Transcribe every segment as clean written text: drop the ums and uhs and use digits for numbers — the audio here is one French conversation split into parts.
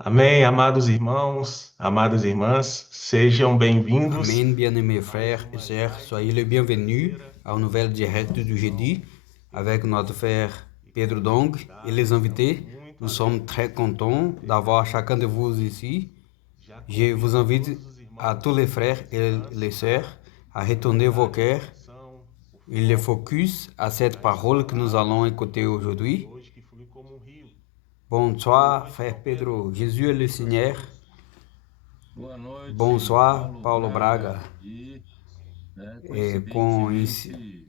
Amém, amados irmãos, amadas irmãs, sejam bem-vindos. Amen, bien-aimés frères et sœurs, soyez les bienvenus au nouvel direct du jeudi avec notre frère Pedro Dong et les invités. Nous sommes très contents d'avoir chacun de vous ici. Je vous invite à tous les frères et les sœurs à retourner vos cœurs et le focus à cette parole que nous allons écouter aujourd'hui. Bonsoir, frère Pedro. Jésus est le Seigneur. Boa noite, Bonsoir, Paulo Paulo Braga Braga. aqui. Et Coincidentemente,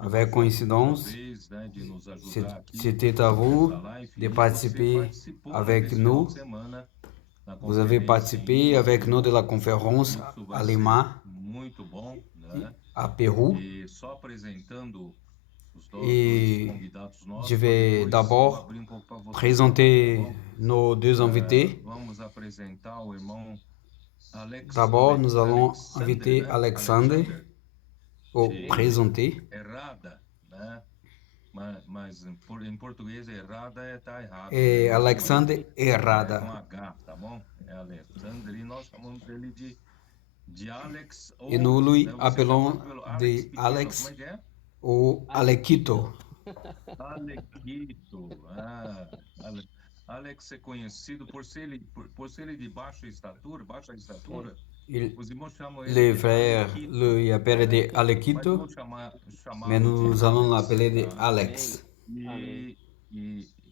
avec chegou a sua coïncidence, vez, de nos ajudar aqui c'était à vous nessa live de e você participer participou avec nesse final nous. de semana na Vous avez conferência em participé Lima, avec nous de Peru. la conférence Isso à vai ser Lima, muito bom, né? à Pérou. E só apresentando os dois Et convidados je nossos, para vais depois eu d'abord abrir um pouco para você falar, tá présenter bom? nos deux invités. Vamos apresentar o irmão D'abord, nous allons Alexander, inviter né? Alexandre Alexander au de présenter. Errada, né? Mas em português errada tá errado, né? Et Em alemão Alexandre é com Herrada. H, tá bom? É Alexander e nós chamamos ele de Alex Et nous ou, lui né, você appelons chamava pelo Alex de pequeno, como Alex é que é? ou Alequito. Alequito. Alex é conhecido por ser ele de baixa estatura. Il- Os irmãos chamam ele les de frères Alequito, lui appellent de mas eu Alequito, vou mais chamá-lo de nous allons Alex. l'appeler de Tá? Alex.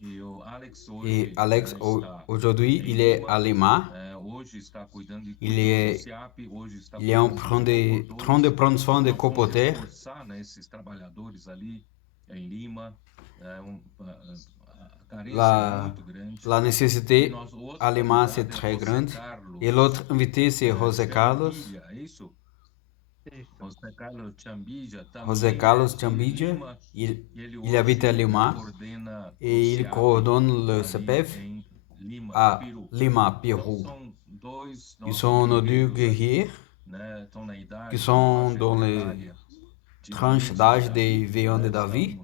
E o Alex Et hoje, Alex, né, está aujourd'hui, em il est à Lima, Lima. hoje está Il cuidando do est, SIAP, hoje está il est en cuidando dos train de copotores. prendre soin des Nós vamos copotaires. reforçar, né, esses trabalhadores ali em Lima. A carência é La, muito grande. la E nécessité nosso outro à Lima, c'est convidado é très José grande. Et l'autre Carlos invité, c'est José Carlos. Chambilla, é isso? José Carlos Chambilla José também é Carlos de Chambidja, Lima. Ele il habite à hoje, né, Lima coordena o et il SIAP coordonne le ali CEPEF em Lima, à Peru. Lima, Então Pérou. são dois Ils nossos sont nos deux guerreiros guerriers aí, né? Estão na qui idade, na sont faixa dans les etária de tranches Viões de d'âge des Davi, Véons de né? David.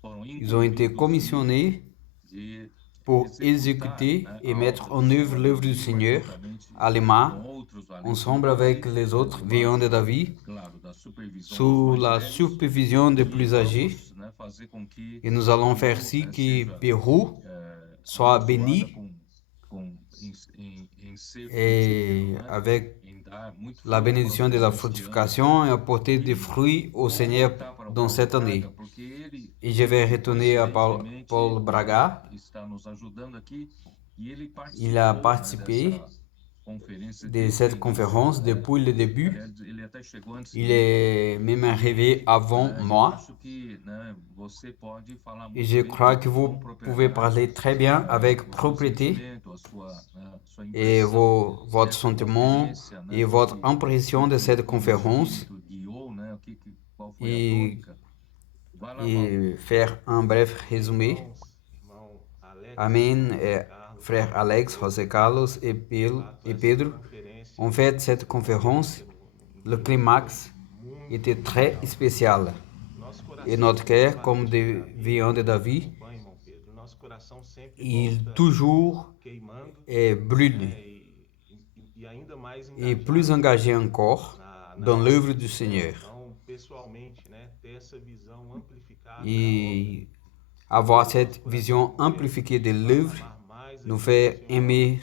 Foram Ils ont été incumbidos ali commissionnés de pour executar, exécuter né, et a mettre obra do en œuvre Senhor em l'œuvre du Lima, Seigneur juntamente à com Lima, outros valentes ensemble avec irmãos, les né, autres Véons de debaixo, David, claro, da supervisão dos sous mais la velhos, supervision des e plus âgés. vamos, né, fazer com que Et nous allons faire Peru, si né, que seja Pérou soit abençoada béni em ser frutífero, et né, avec em dar muito la fruto para o bénédiction de Senhor la neste ano. fructification et apporter des E fruits au vou Seigneur voltar para o dans Paulo cette Braga, année. porque ele, Et je vais retourner à coincidentemente, Paul Braga. está nos ajudando aqui e ele Il a participou, né, participé dessa conferência de desde o cette início, conférence né? depuis le début. Aliás, ele até chegou antes de Il mim, est même arrivé avant né? Eu moi. acho que, né, você pode falar Et muito je bem crois que vous com pouvez propriedade, parler très bien avec o seu propriété sentimento, a sua et impressão votre dessa sentiment conferência, né? et votre impression de cette Que o conférence Espírito guiou, né? Qual foi a et, tônica? Vai lá, Paulo. et faire un bref résumé. Amen, frère Alex, José Carlos et Pedro. En fait, cette conférence, le climax était très spécial. Et notre cœur, comme des viands de David, il toujours brûle et plus engagé encore dans l'œuvre du Seigneur. Et avoir cette vision amplifiée de l'œuvre nous fait aimer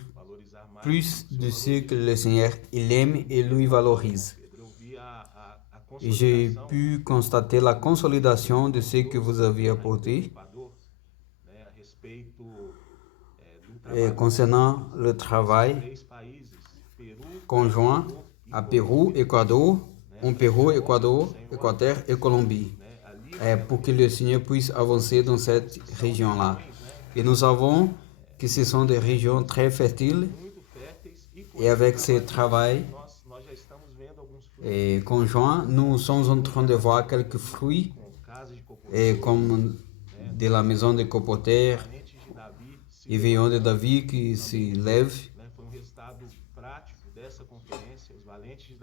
plus de ce que le Seigneur il aime et lui valorise. Et j'ai pu constater la consolidation de ce que vous avez apporté concernant le travail conjoint à Pérou, Équateur, Équateur et Colombie, pour que le Seigneur puisse avancer dans cette région-là. Et nous savons que ce sont des régions très fertiles et avec ce travail conjoint, nous sommes en train de voir quelques fruits comme de la maison de Copoter et Veillon de David qui se lèvent.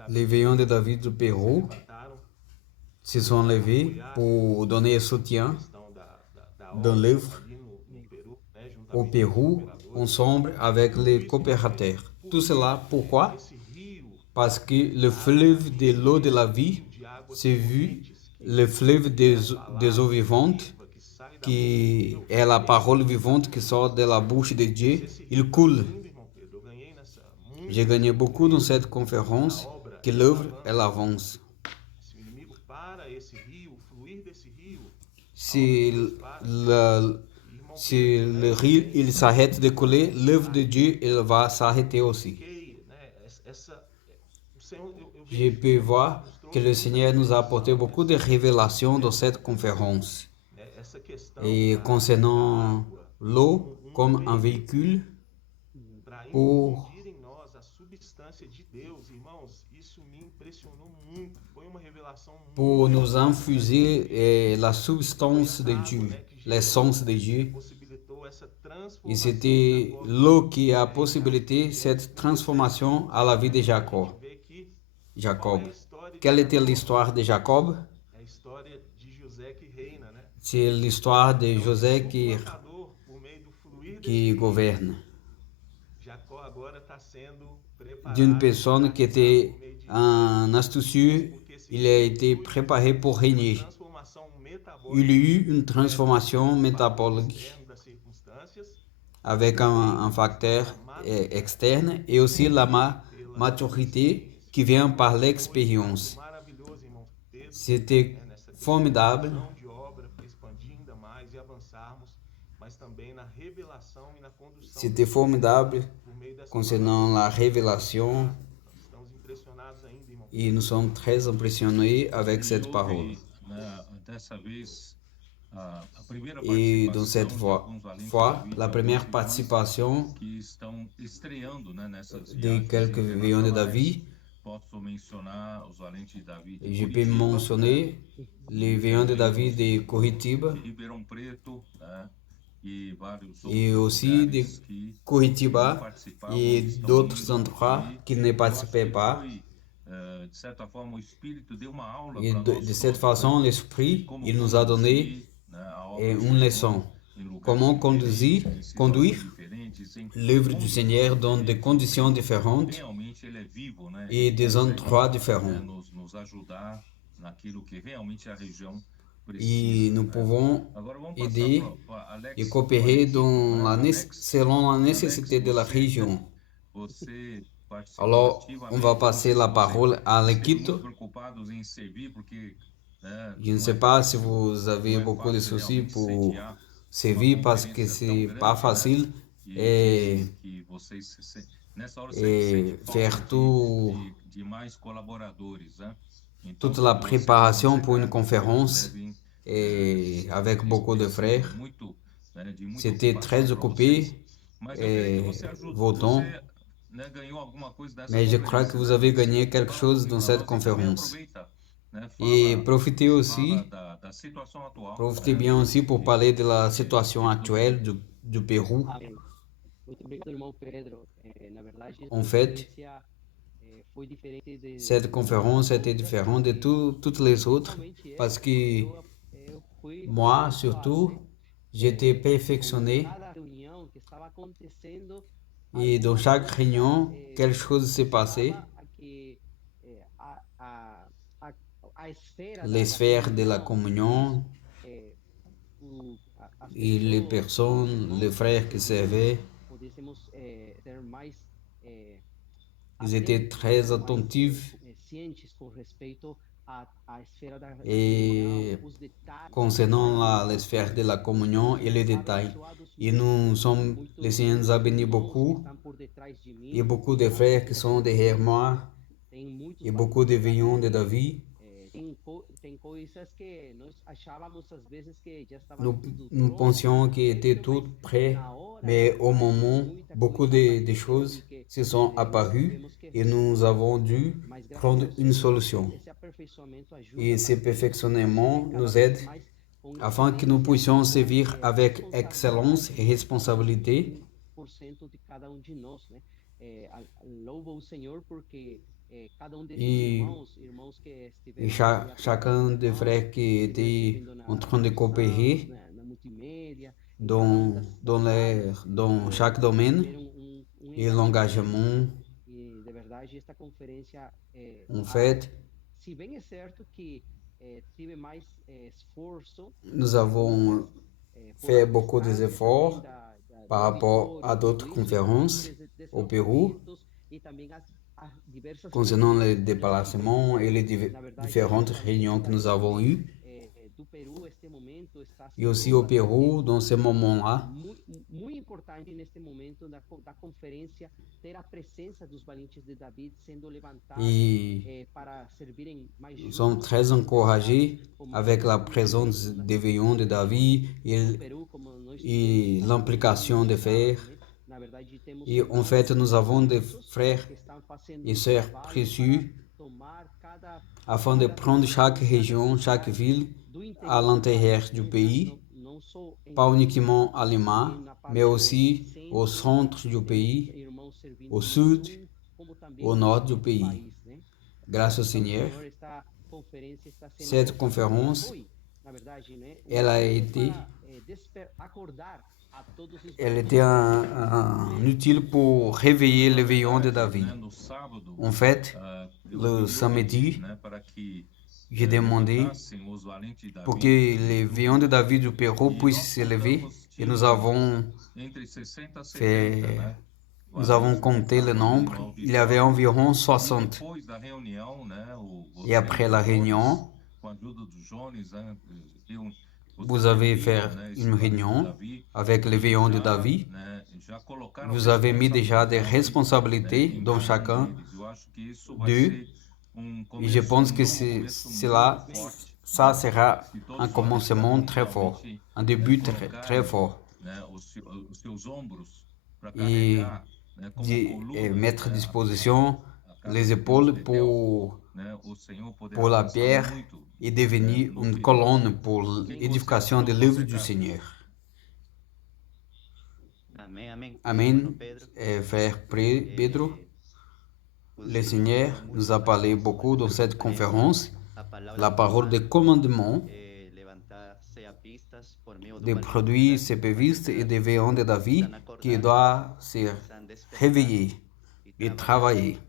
Les Veillons de David du Pérou se sont levés pour donner soutien dans l'œuvre au Pérou, ensemble avec les coopérateurs. Tout cela, pourquoi? Parce que le fleuve de l'eau de la vie, c'est vu le fleuve des eaux vivantes, qui est la parole vivante qui sort de la bouche de Dieu, il coule. J'ai gagné beaucoup dans cette conférence, que l'œuvre, elle avance. Si le riz il s'arrête de couler, l'œuvre de Dieu elle va s'arrêter aussi. Je peux voir que le Seigneur nous a apporté beaucoup de révélations dans cette conférence. Et concernant l'eau comme un véhicule pour nous infuser la substance de Dieu, l'essence de Dieu. Et c'était l'eau qui a possibilité cette transformation à la vie de Jacob. Quelle était l'histoire de Jacob? C'est l'histoire de José qui gouverne. D'une personne qui était un astucieux, il a été préparé pour régner. Il y a eu une transformation métabolique avec un facteur externe et aussi la maturité qui vient par l'expérience. C'était formidable. C'était formidable concernant la révélation et nous sommes très impressionnés avec cette parole. Et dans cette fois, la première participation de quelques veillants de Davi, je peux mentionner les veillants de Davi de Curitiba et aussi de Curitiba et d'autres endroits qui ne participaient pas. Et de cette façon, l'Esprit, il nous a donné une leçon. Comment conduire l'œuvre du Seigneur dans des conditions différentes et des endroits différents. Et nous pouvons aider et coopérer selon la nécessité de la région. Alors, on va passer la parole à l'équipe. Je ne sais pas si vous avez beaucoup de soucis pour servir parce que c'est pas facile et faire toute la préparation pour une conférence et avec beaucoup de frères. C'était très occupé et votons. Mais je crois que vous avez gagné quelque chose dans cette conférence. Et profitez bien aussi pour parler de la situation actuelle du Pérou. En fait, cette conférence était différente de toutes les autres parce que moi, surtout, j'étais perfectionné et dans chaque réunion, quelque chose s'est passé. Les sphères de la communion et les personnes, les frères qui servaient, ils étaient très attentifs et concernant la sphère de la communion et les détails. Et le Seigneur nous a bénis beaucoup. Il y a beaucoup de frères qui sont derrière moi et beaucoup de veillants de Davi. Nous pensions qu'il était tout prêt, mais au moment, beaucoup de choses se sont apparues et nous avons dû prendre une solution. Et ce perfectionnement nous aide afin que nous puissions servir avec excellence et responsabilité. Et chacun des frères qui était en train de coopérer dans chaque domaine et l'engagement. En fait, nous avons fait beaucoup d'efforts par rapport à d'autres conférences au Pérou concernant les déplacements et les différentes réunions que nous avons eues. Et aussi au Pérou, dans ce moment-là, et nous sommes très encouragés avec la présence des veillons de David et l'implication des frères. Et en fait, nous avons des frères et sœurs précieux afin de prendre chaque région, chaque ville à l'intérieur du pays, pas uniquement à Lima, mais aussi au centre du pays, au sud, au nord du pays. Grâce au Seigneur, cette conférence, elle était utile pour réveiller les veillons de David. En fait, le samedi, j'ai demandé pour que les veillons de David du Pérou puissent s'élever et nous avons compté le nombre. Il y avait environ 60. Et après la réunion, vous avez fait une réunion avec les veillons de David. Vous avez mis déjà des responsabilités dans chacun d'eux. Et je pense que ça sera un commencement très fort, un début très fort. Et mettre à disposition les épaules pour la pierre et devenir une colonne pour l'édification de l'œuvre du Seigneur. Amen, frère Pedro. Le Seigneur nous a parlé beaucoup dans cette conférence, la parole de commandement des produits CPVistes et des veillons de David qui doit se réveiller et travailler.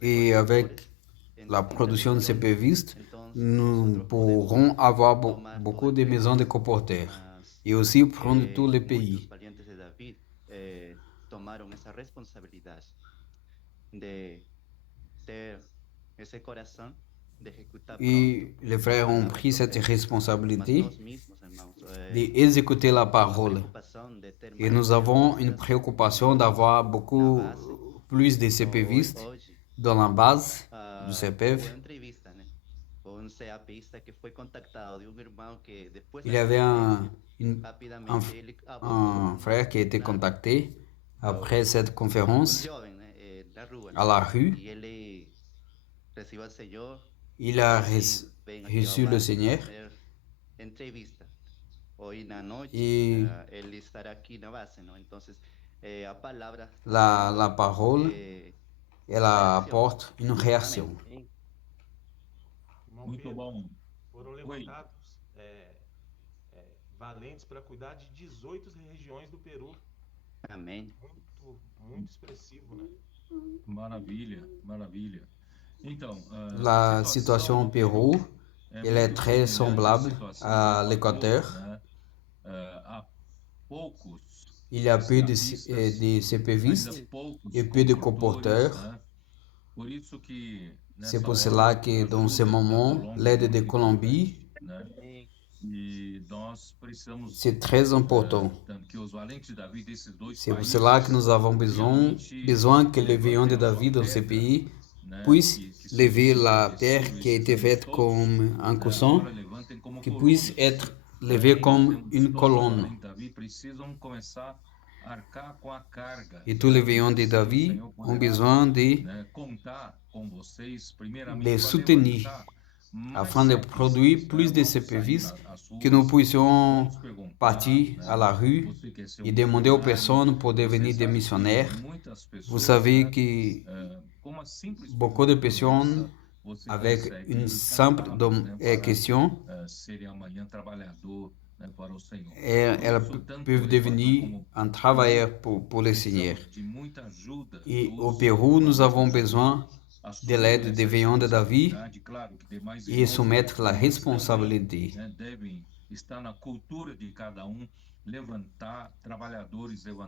Et avec la production de CPVistes, nous pourrons avoir beaucoup de maisons de comporteurs et aussi prendre tous les pays. Et les frères ont pris cette responsabilité d'exécuter la parole. Et nous avons une préoccupation d'avoir beaucoup plus de CPVistes dans la base du CPV. Il y avait un frère qui a été contacté après cette conférence à la rue. Il a reçu le Seigneur et la parole, elle apporte une réaction. Muito bom. Foram levantados valentes para cuidar de 18 regiões do Peru. Amém. Muito expressivo, né? Maravilha, maravilha. Então, la situation au Pérou, elle est très semblable à l'Équateur. Il y a peu de CPVistes et peu de comporteurs. C'est pour cela que dans ce moment, l'aide de Colombie, c'est très important. C'est pour cela que nous avons besoin que les veillons de David dans ce pays puissent lever la terre qui a été faite comme un coussin, qui puisse être levée comme une colonne. Et tous les veillons de David ont besoin de soutenir afin de produire plus de CPVistes, que nous puissions partir à la rue et demander aux personnes pour devenir des missionnaires. Vous savez que beaucoup de personnes avec une simple question. Elles peuvent devenir un travailleur pour le Seigneur. Et au Pérou, nous avons besoin de l'aide des veillants de Davi et soumettre la responsabilité.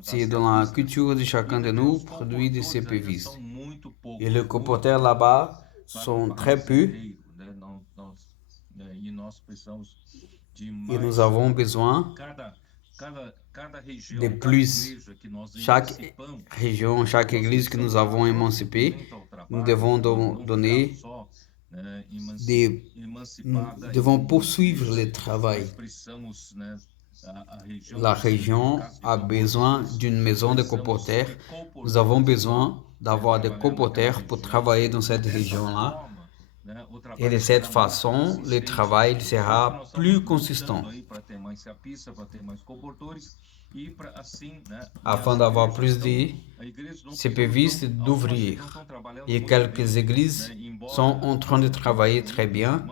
C'est dans la culture de chacun de nous produire des CPVistes. Et les comporteurs là-bas sont très peu. Et nous avons besoin de plus. Chaque région, chaque église que nous avons émancipée, nous devons donner nous devons poursuivre le travail. La région a besoin d'une maison de colporteurs. Nous avons besoin d'avoir des colporteurs pour travailler dans cette région-là. Et de cette façon, le travail sera plus consistant. Afin d'avoir plus de CPVistes d'ouvriers. Et quelques églises sont en train de travailler très bien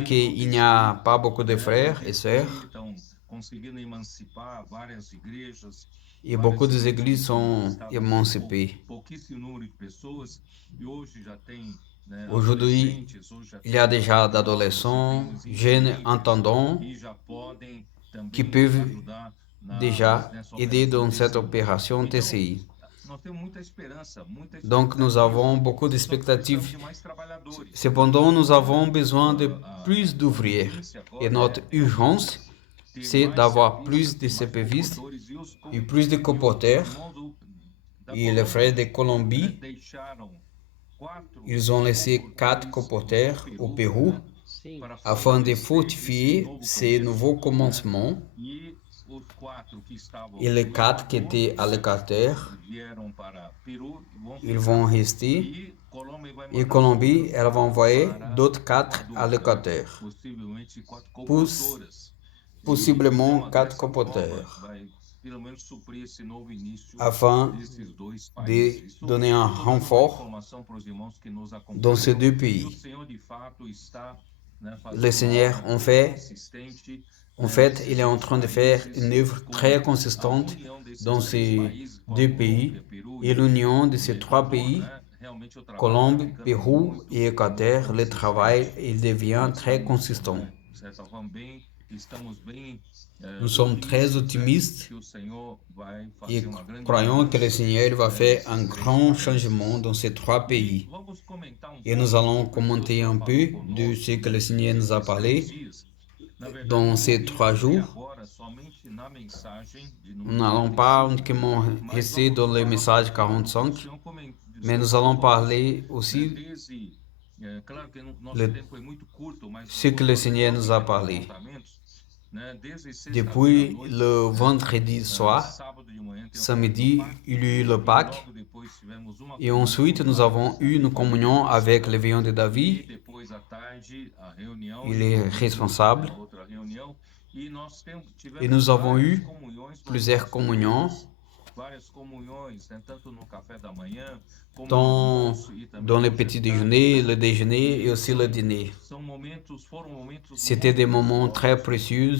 qu'il n'y a pas beaucoup de frères et sœurs. Et beaucoup des églises sont émancipées. Aujourd'hui, il y a déjà d'adolescents, jeunes entendants, qui peuvent déjà aider dans cette opération TCI. Donc nous avons beaucoup d'expectatives. Cependant, nous avons besoin de plus d'ouvriers. Et notre urgence, c'est d'avoir plus de CPVistes et plus de colporteurs. Et les frères de Colombie, ils ont laissé 4 colporteurs au Pérou afin de fortifier ces nouveaux commencements. Et les 4 qui étaient allocataires, ils vont rester. Et Colombie, elle va envoyer d'autres 4 allocataires. Possiblement 4 colporteurs. Afin de donner un renfort dans ces 2 pays. Le Seigneur, en fait, il est en train de faire une œuvre très consistante dans ces 2 pays. Et l'union de ces 3 pays, Colombie, Pérou et Équateur, le travail, il devient très consistant. Nous sommes très optimistes et croyons que le Seigneur va faire un grand changement dans ces 3 pays. Et nous allons commenter un peu de ce que le Seigneur nous a parlé dans ces 3 jours. Nous n'allons pas uniquement rester dans le message 45, mais nous allons parler aussi ce que le Seigneur nous a parlé. Depuis le vendredi soir, samedi, il y a eu le Pâques. Et ensuite, nous avons eu une communion avec les veillants de Davi. Il est responsable. Et nous avons eu plusieurs communions, tant dans le petit déjeuner, le déjeuner et aussi le dîner. C'était des moments très précieux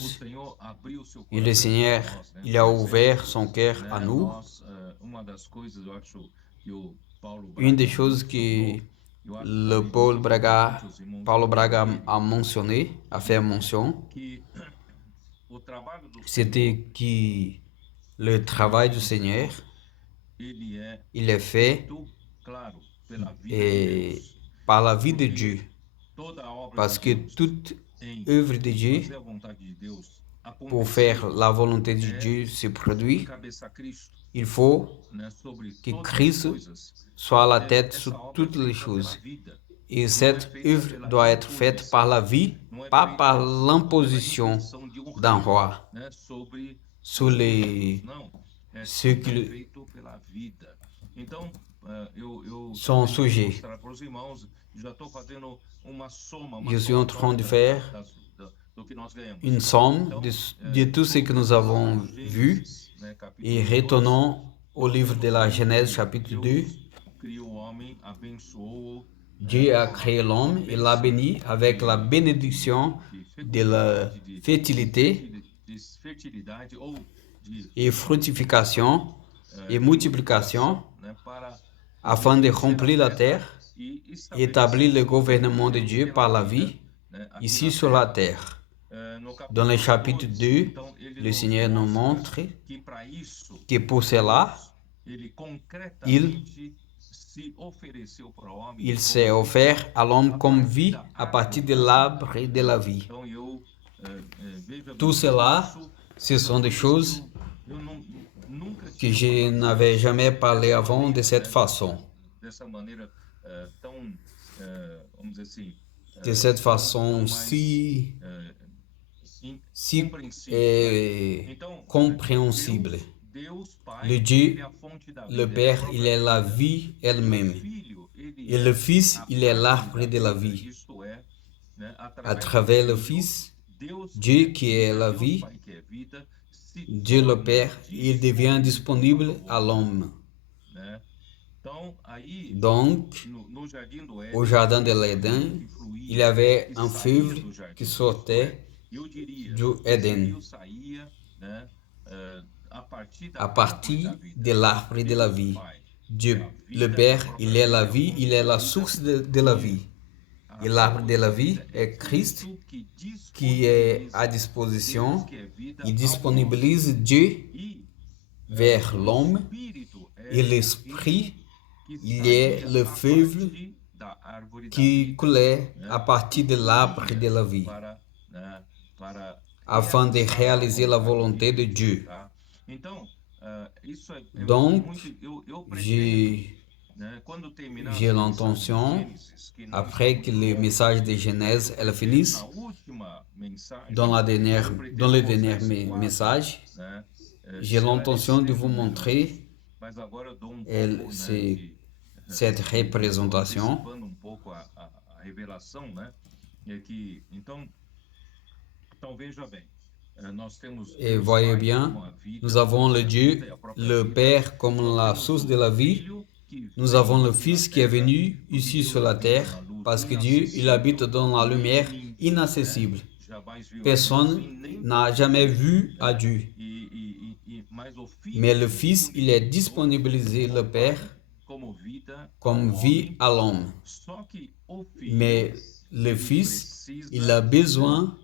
et le Seigneur, il a ouvert son cœur à nous. Une des choses que le Paulo Braga a fait mention, c'était que le travail du Seigneur, il est fait par la vie de Dieu. Parce que toute œuvre de Dieu, pour faire la volonté de Dieu se produit, il faut que Christ soit à la tête sur toutes les choses. Et cette œuvre doit être faite par la vie, pas par l'imposition d'un roi sur ceux qui sont sujets. Je suis en train de faire une somme de tout ce que nous avons vu et retournons au livre de la Genèse chapitre 2. Dieu a créé l'homme et l'a béni avec la bénédiction de la fertilité fertilidade ou de et fructification et multiplication né, para afin de remplir la terre e et établir le estabelecer gouvernement de Dieu par la vie né, aqui ici na sur la terre. No Dans le capítulo chapitre 2, 2, então, ele le nos Seigneur nous mostra montre que para isso que pour cela, ele concretamente se ofereceu para o homem. il s'est offert à l'homme comme vie à partir de l'arbre de la vie. Então eu veja Tout bem, cela, ce sont des choses que je n'avais jamais parlé avant de cette façon. dessa maneira tão vamos dizer assim De cette façon si compréhensible. Le Dieu, le Père, il est la vie elle-même. Et le Fils, il est l'arbre de la vie. À travers le Fils, Dieu qui est la vie, Dieu le Père, il devient disponible à l'homme. Donc, au jardin de l'Éden, il y avait un fleuve qui sortait du Éden à partir de l'arbre de la vie. Dieu, le Père, il est la vie, il est la source de la vie. Et l'arbre de la vie est Christ qui est à disposition. Il disponibilise Dieu vers l'homme et l'esprit. Il est le fleuve qui coulait à partir de l'arbre de la vie afin de réaliser la volonté de Dieu. Donc, j'ai l'intention, après que le message de Genèse elle finisse, dans le dernier message, j'ai l'intention de vous montrer cette représentation. Et voyez bien, nous avons le Dieu, le Père comme la source de la vie. Nous avons le Fils qui est venu ici sur la terre parce que Dieu, il habite dans la lumière inaccessible. Personne n'a jamais vu à Dieu. Mais le Fils, il est disponibilisé, le Père, comme vie à l'homme. Mais le Fils, il a besoin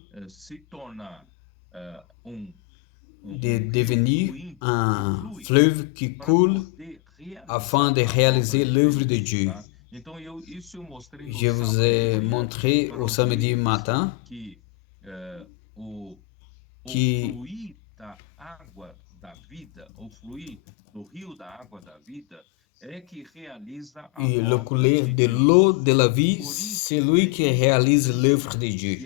de devenir un fleuve qui coule afin de réaliser l'œuvre de Dieu. Je vous ai montré au samedi matin que et le couler de l'eau de la vie, c'est lui qui réalise l'œuvre de Dieu.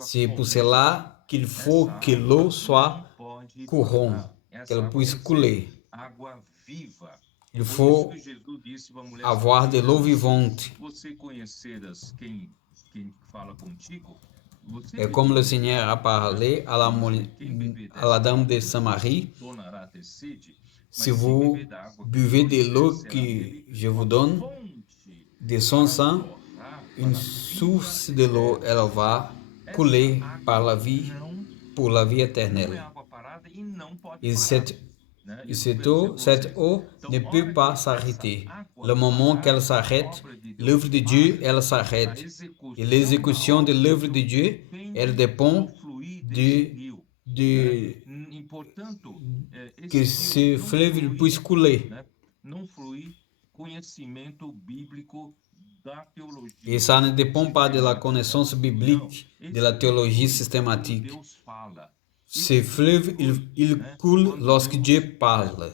C'est pour cela qu'il faut que l'eau soit courante, qu'elle puisse couler. Il faut avoir de l'eau vivante. Et comme le Seigneur a parlé à la dame de Samarie, si vous buvez de l'eau que je vous donne, de son sang, une source de l'eau, elle va couler par la vie, pour la vie éternelle. Et cette eau ne peut pas s'arrêter. Le moment qu'elle s'arrête, l'œuvre de Dieu, elle s'arrête. Et l'exécution de l'œuvre de Dieu, elle dépend que ce fleuve puisse couler. Et ça ne dépend pas de la connaissance biblique, de la théologie systématique. Ce fleuve, il coule lorsque Dieu parle.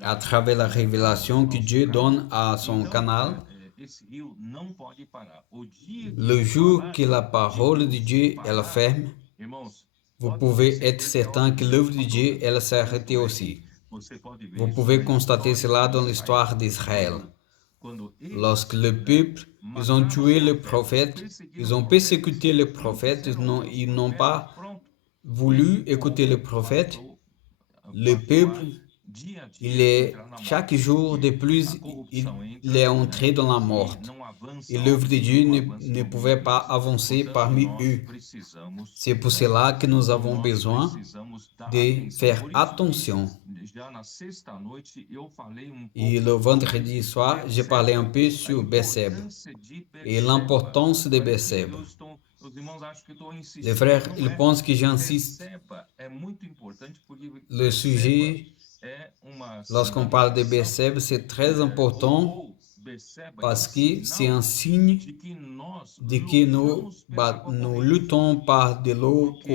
À travers la révélation que Dieu donne à son canal, le jour que la parole de Dieu est ferme, vous pouvez être certain que l'œuvre de Dieu elle s'est arrêtée aussi. Vous pouvez constater cela dans l'histoire d'Israël. Lorsque le peuple, ils ont tué le prophète, ils ont persécuté le prophète, ils n'ont pas voulu écouter le prophète. Le peuple dia a Il dia est, entrar na chaque morte, jour de porque plus, a corrupção il est entra, entré dans la e mort. não avança Et a l'œuvre obra de de Dieu Deus, não avança ne o reino pouvait de pas Deus. avancer Portanto, parmi nós eux. precisamos, C'est pour né, cela que nous então avons nós besoin precisamos dar de atenção. faire Por isso que attention. já na sexta-noite eu falei Et pouco le vendredi sobre soir, j'ai parlé un peu a sur Berseb importância de et Berseba. l'importance de Parece que Berseb. os irmãos acham que eu estou Les insistindo, frères, mas não ils é. pensent que j'insiste. Berseba é muito importante porque Le Berseba sujet, é uma lorsqu'on parle de sinalização, Berseb, c'est très important ou Berseba é parce que c'est un sinal signe de que nós de que lutamos pela água nous corrente. luttons par de l'eau Porque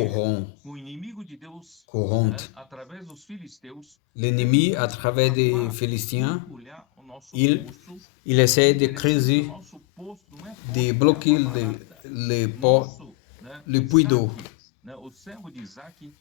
o inimigo de Deus, courante. através dos filisteus, L'ennemi, à travers des Philistins, mergulhar o nosso il, poço. il essaie de Interessante que o creuser, nosso poço não é poço de de bloquer água parada. le Nosso, puits d'eau. Isaac, o servo de Isaac,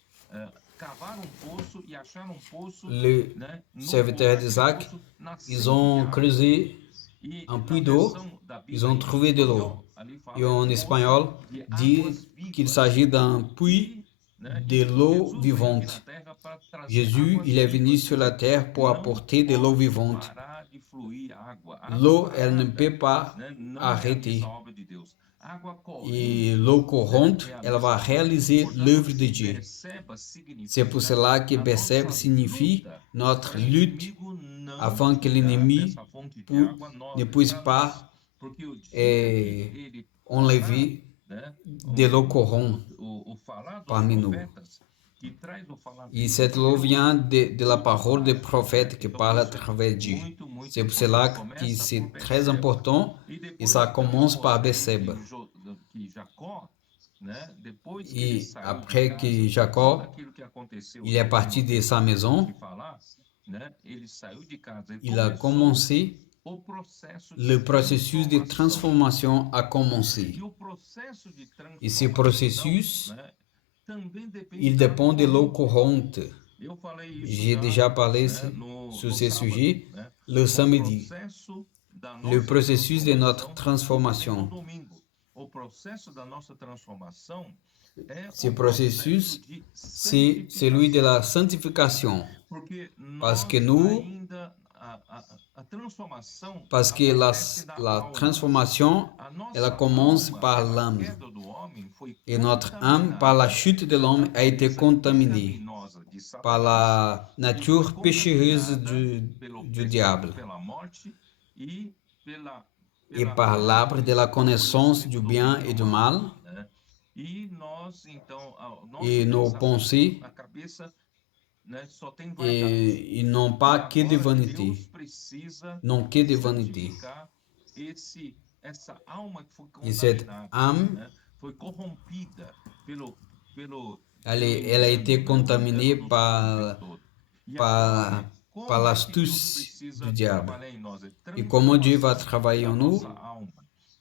cavaram um poço e acharam um poço, Les no serviteurs poço, d'Isaac, aquele poço ils nascente ont de água. creusé E un na puits d'eau, versão da Bíblia ils ont em trouvé de l'eau. espanhol, ali fala Et en poço espagnol, de dit águas qu'il vivas. s'agit d'un puits de l'eau Jesus veio aqui na vivante. terra para trazer Jésus, águas il est venu vivas. sur la terre pour Não apporter de l'eau pode vivante. parar de fluir água. L'eau, Água elle ne parada, peut pas não arrêter. realiza a obra de Deus. Água corrente, Et l'eau courante, elle va réaliser l'œuvre de Dieu. Berseba C'est pour significa cela que a Berseb nossa signifie luta notre para que o lutte inimigo não afin que tirar l'ennemi dessa fonte de pu- água ne nós, puisse para pas nós. Porque o dia que ele enlever parar, de l'eau courante o falar dos parmi nous. profetas, que traz o falar Et vivo cette de eau Deus, vient de la parole des prophètes qui Então, parlent à por isso é travers Dieu. muito, muito C'est pour importante. cela que Começa c'est por très Berseba. important E et depois ça que commence par saiu Berseba. que Jacó, depois que ele Et saiu de après casa, que tudo Jacob, aquilo que aconteceu, il est parti de sa maison, de falar, ele saiu de casa, il a começou commencé, o processo de le processus de transformation a commencé. E o processo de Et ce transformação, processus, também depende il da dépend água de l'eau corrente. courante. Eu falei isso J'ai já, déjà parlé sur ce sábado, sujet le samedi. processo da Le nossa processus de notre transformação, transformation. no domingo. O processo da nossa transformação é Ce o processus, processo de c'est celui de la sanctification. Porque Parce nós que nous, ainda a transformação parce que acontece na la alma. transformation, A nossa elle commence alma, par pela l'âme. queda do homem, foi Et notre contaminada âme, par la chute de l'homme, a été pela contaminée pecaminosa de Satanás, par la e nature foi pécheuse contaminada pelo du pecado, diable pela morte e et par l'arbre de la connaissance du bien et du mal. E nós, então, nosso Et nos pensamento, pensées, a cabeça, só tem vaidade. et ils n'ont pas que de Agora, vanité, Deus precisa non que de vanité. santificar essa alma que foi Et cette contaminada, âme, foi corrompida pelo elle a été contaminée engano par, todo. E par, agora, par como é que Deus l'astuce precisa du diable. trabalhar em nós? É Et comment Dieu va transformação travailler da en nous, nossa alma.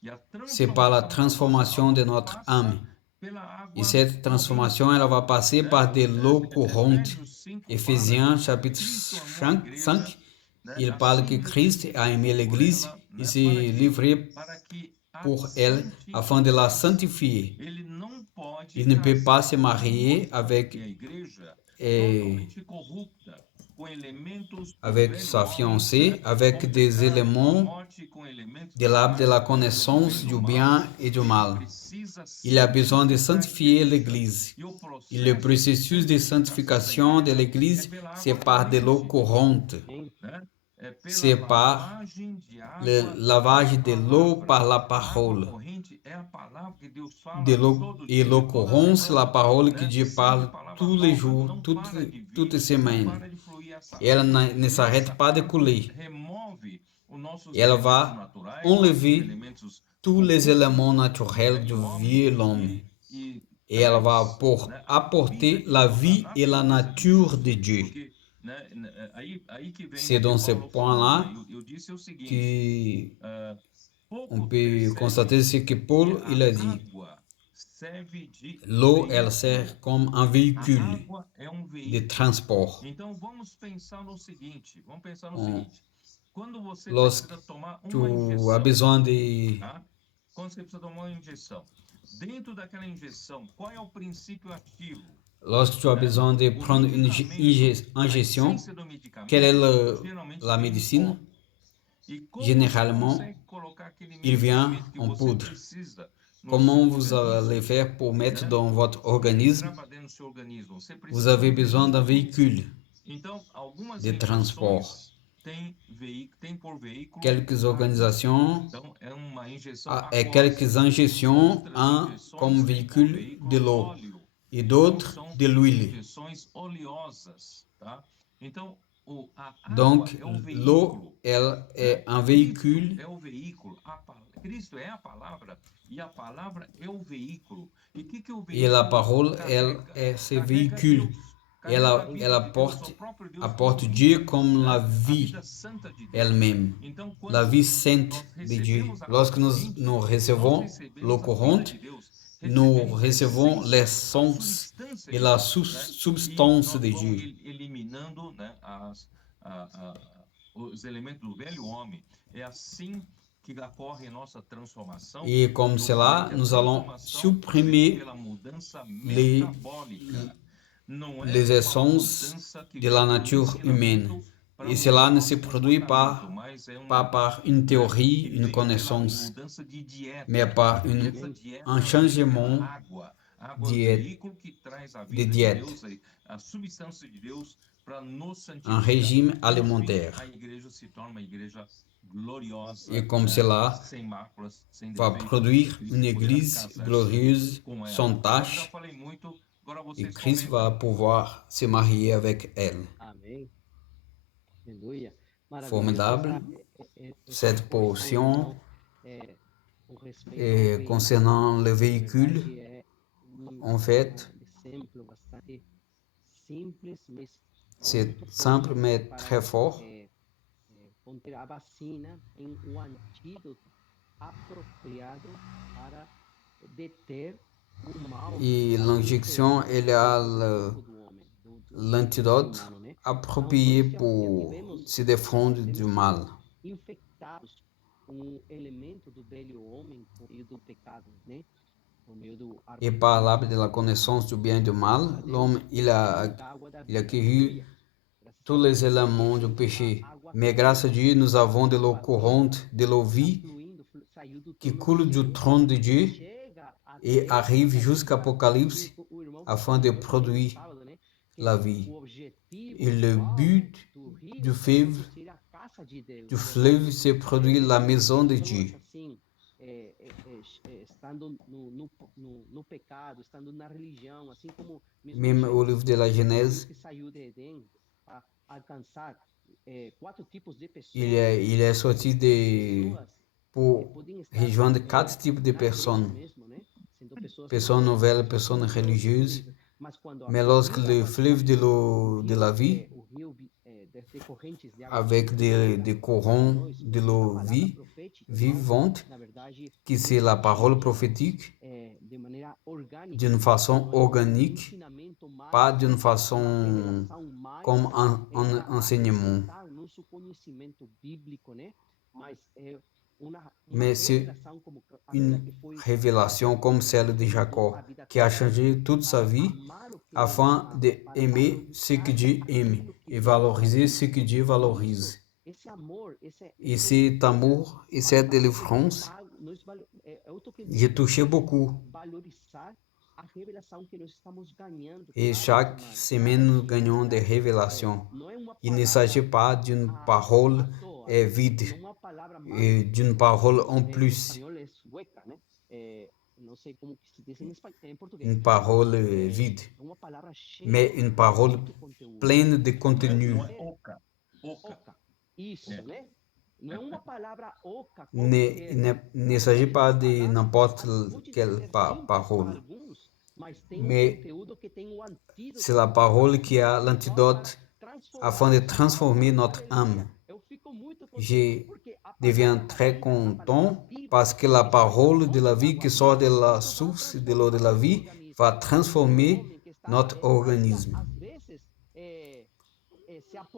E a c'est par la transformação transformation de da nossa notre alma âme. passa pela água Et cette transformation, elle va passer par de l'eau courante. Éphésiens chapitre 5, il parle que Christ a aimé l'Église et s'est livré pour elle afin de la sanctifier. Ele não pode Il ne peut pas casar se marier a igreja totalmente corrupta, com elementos do avec velho sa homem, fiancée, avec com des pecado, éléments morte, com elementos de l'arbre de la do connaissance du bien et du mal. precisa Il a besoin de santificar a sanctifier igreja. l'Église. E o Et le processus de sanctification de l'Église, c'est par de l'eau courante. C'est par le lavage de l'eau par la parole. De l'eau, et l'eau courante, c'est la parole que Dieu parle tous les jours, toutes les semaines. Et elle ne s'arrête pas de couler. Elle va enlever tous les éléments naturels du vieux homme. Et elle va apporter la vie et la nature de Dieu. C'est dans ce point-là qu'on peut constater ce que Paul il a dit. L'eau, elle sert comme un véhicule de transport. Lorsque tu as besoin de... Quando você precisa tomar uma injeção, dentro daquela injeção, qual é o princípio ativo? Lorsque tu as besoin de prendre une injection, essência do quelle est medicamento geralmente la vem em médecine? pó. E como você Généralement, consegue colocar aquele il vient medicamento que en você poudre. precisa no Comment seu vous allez organismo, faire pour mettre né? dans votre Para organisme? entrar para dentro do seu organismo, você Vous precisa de avez um besoin d'un veículo. véhicule Então, algumas de transport. injeções têm por veículo Quelques água. organisations Então, é uma injeção et aquosa. quelques injections Outras ont comme injeções têm por véhicule de veículo l'eau óleo. et Então, d'autres são de l'huile. injeções oleosas, tá? Então, a água Donc, é o l'eau, veículo, elle est né? un Cristo véhicule é o veículo. Cristo é a palavra e a palavra é o veículo. E o que o et la veículo parole, elle carrega? est ce Carrega véhicule. Deus. Elle, Carrega a vida elle de Deus, o próprio Deus apporte divino, Dieu comme né? la A vie vida santa de Deus. elle-même, Então, la quando vie sainte nós de Dieu. recebemos a Lorsque nous corrente, nós recevons l'eau recebemos a vida courante, de Deus. nous Recebemos a recevons essência, a l'essence substância et de la Deus, né? E substance nós de vamos Dieu. eliminando, né, os elementos do velho homem. É assim que ocorre a nossa transformação. Et comme cela, Normalmente, a nous allons transformação se dá supprimer pela mudança les, metabólica. Não é les uma essences mudança que de vem la pelo nature humaine. ensinamento para Et mudar cela o ne se nosso produit comportamento, pas, mas é pas par une théorie, que une vem pela connaissance, mudança de dieta. mais par E essa dieta un ela vem pela changement água. A água é o veículo que traz a vida de Deus, a substância de Deus para nos un santificar. régime No fim, alimentaire. a igreja se torna uma igreja gloriosa, Et comme né? cela Sem máculas, sem va defeitos, produire Cristo une poderá église casar-se glorieuse, com ela. sans Agora já tache, falei muito, agora et vocês Christ va comentem. pouvoir se marier avec elle. Amém. Aleluia. Maravilha. Formidable, cette portion Então, com respeito ao veículo, concernant le na véhicule, verdade, é en fait, exemplo bastante simples, mas c'est muito simple forte mais para, très fort. conter a vacina em um antídoto apropriado para deter o mal. Et l'injection, elle a l'antidote approprié pour se défendre du mal. Infectados com o elemento do velho homem por meio do pecado, né? Por meio do Et par l'arbre de la connaissance du bien et du mal, l'homme, il a acquis tous les éléments du péché. Mais grâce à Dieu, nous avons de l'eau courante, de l'eau vie, qui coule du trône de Dieu et arrive jusqu'à l'Apocalypse afin de produire la vie. Et le but du fleuve, c'est produire la maison de Dieu. Estando no pecado, estando na religião, assim como Même au livre de la Genèse, que saiu de Éden para alcançar quatro tipos de pessoas. il est sorti pour rejoindre 4 types de personnes. Personnes nouvelles, personnes religieuses. Mais lorsque le fleuve de l'eau de la vie, avec des courants de l'eau vivante, qui c'est la parole prophétique, d'une façon organique, pas d'une façon comme un enseignement. Mais c'est une révélation comme celle de Jacob, qui a changé toute sa vie afin d'aimer ce que Dieu aime et valoriser ce que Dieu valorise. Et cet amour et cette délivrance, j'ai touché beaucoup. Et chaque semaine, nous gagnons des révélations. Il ne s'agit pas d'une parole vide, et d'une parole en plus. Une parole vide, mais une parole pleine de contenu. Ne s'agit pas de n'importe quelle parole, mais c'est la parole qui a l'antidote afin de transformer notre âme. Je deviens très content parce que la parole de la vie qui sort de la source de l'eau de la vie va transformer notre organisme.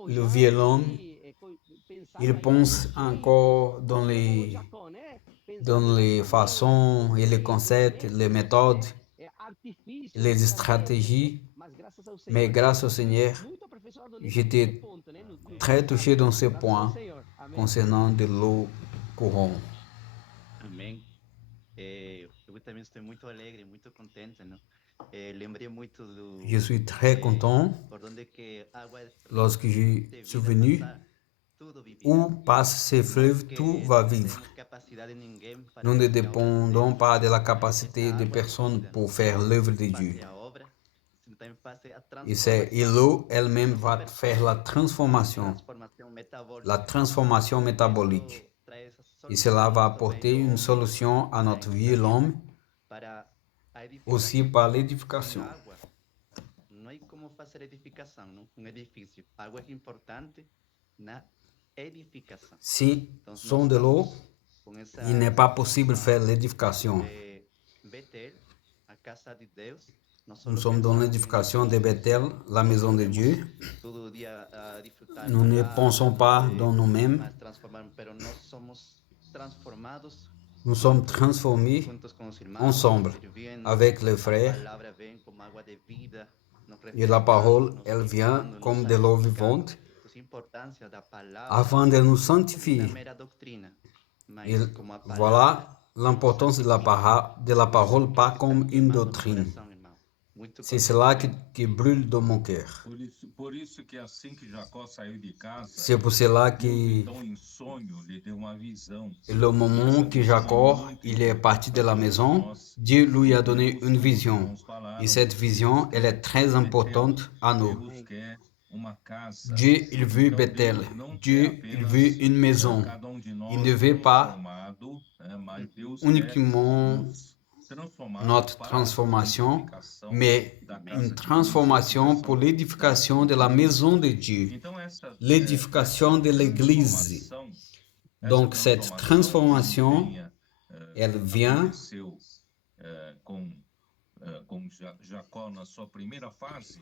Le violon, il pense encore dans les façons et les concepts, les méthodes, les stratégies, ao Senhor. Mais grâce au Seigneur, Muito aperfeiçoado nesse j'étais ponto, né? très touché dans ce Graças ao point Senhor. Amém. concernant de l'eau courante. Amém. Eu também estou muito alegre, muito contente, né? Lembrei muito Je suis très content por onde que água lorsque j'ai de vida souvenu passar, tudo vivirá. où passent ces fleuves, tout va vivre. Não temos capacidade de ninguém para Nous ne fazer a obra de dépendons Deus. pas de la Essa capacité de água personne vida, pour faire l'œuvre de fazer Dieu. a obra, sino também fazer a Et l'eau elle-même va faire la transformation métabolique. Et cela va apporter une solution à notre vie, l'homme, aussi par l'édification. Não é como fazer edificação, não? Um edifício. A água é importante na edificação. Si sans de l'eau, Com essa il n'est pas possible de faire l'édification. Betel, a casa de Deus, Nous sommes dans l'édification de Bethel, la maison de Dieu. todo dia disfrutar Nous ne da água, pensons pas dans nous-mêmes. mas pero nós somos transformados Nous sommes transformés juntos com os irmãos, ensemble servindo. avec les A frères. palavra vem como água de vida, nos Et la parole, nos elle vient limpando, comme nos de l'eau santificando. vivante A importância da palavra afin de nous não sanctifier. é mera doutrina, mas Et como a palavra. voilà l'importance de la parole, pas comme une doctrine. C'est cela qui brûle dans mon cœur. Por isso que assim que Jacó saiu de casa, C'est pour cela Deus, que então, em sonho, lhe deu uma visão. le moment que Jacob il est parti de la maison, Dieu lui a donné une vision. Et cette vision, elle est très importante à nous. Deus quer uma casa. Dieu, il veut Então, Bethel. Deus não Dieu, quer il apenas, veut une maison. cada de nós Il ne veut pas transformado, mas Deus uniquement quer nos transformar notre para a transformation, edificação mais da casa une de transformation Deus. pour l'édification de la maison de Dieu, Então, essa l'édification de l'Église. Donc cette transformation, elle vient aconteceu com Jacó na sua primeira fase,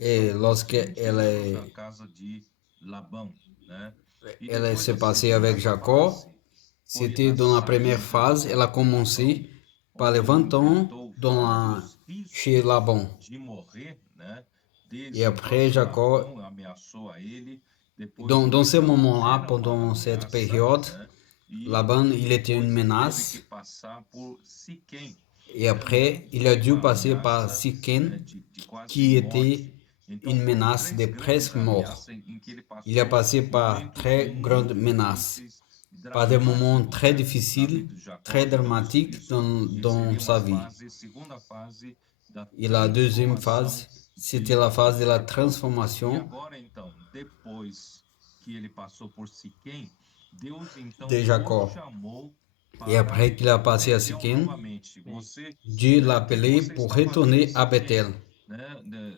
et lorsque na casa de Labão, né? elle s'est passée avec Jacob, c'était dans la première phase, elle a commencé par les 20 ans chez Laban. de morrer, né? Et après Jacob, Labão ameaçou a ele, depois dans ce moment-là, era pendant uma cette ameaça, période, né? E Laban, il était une depois menace. teve que passar por Siquém, Et après, il a dû passer par Siquem, qui était une menace de presque mort. Il a passé par très grandes menaces, par des moments très difficiles, très dramatiques dans sa vie. Et la deuxième phase, c'était la phase de la transformation de Jacob. Et après qu'il a passé à Siquem, Dieu l'a appelé pour retourner à Bethel.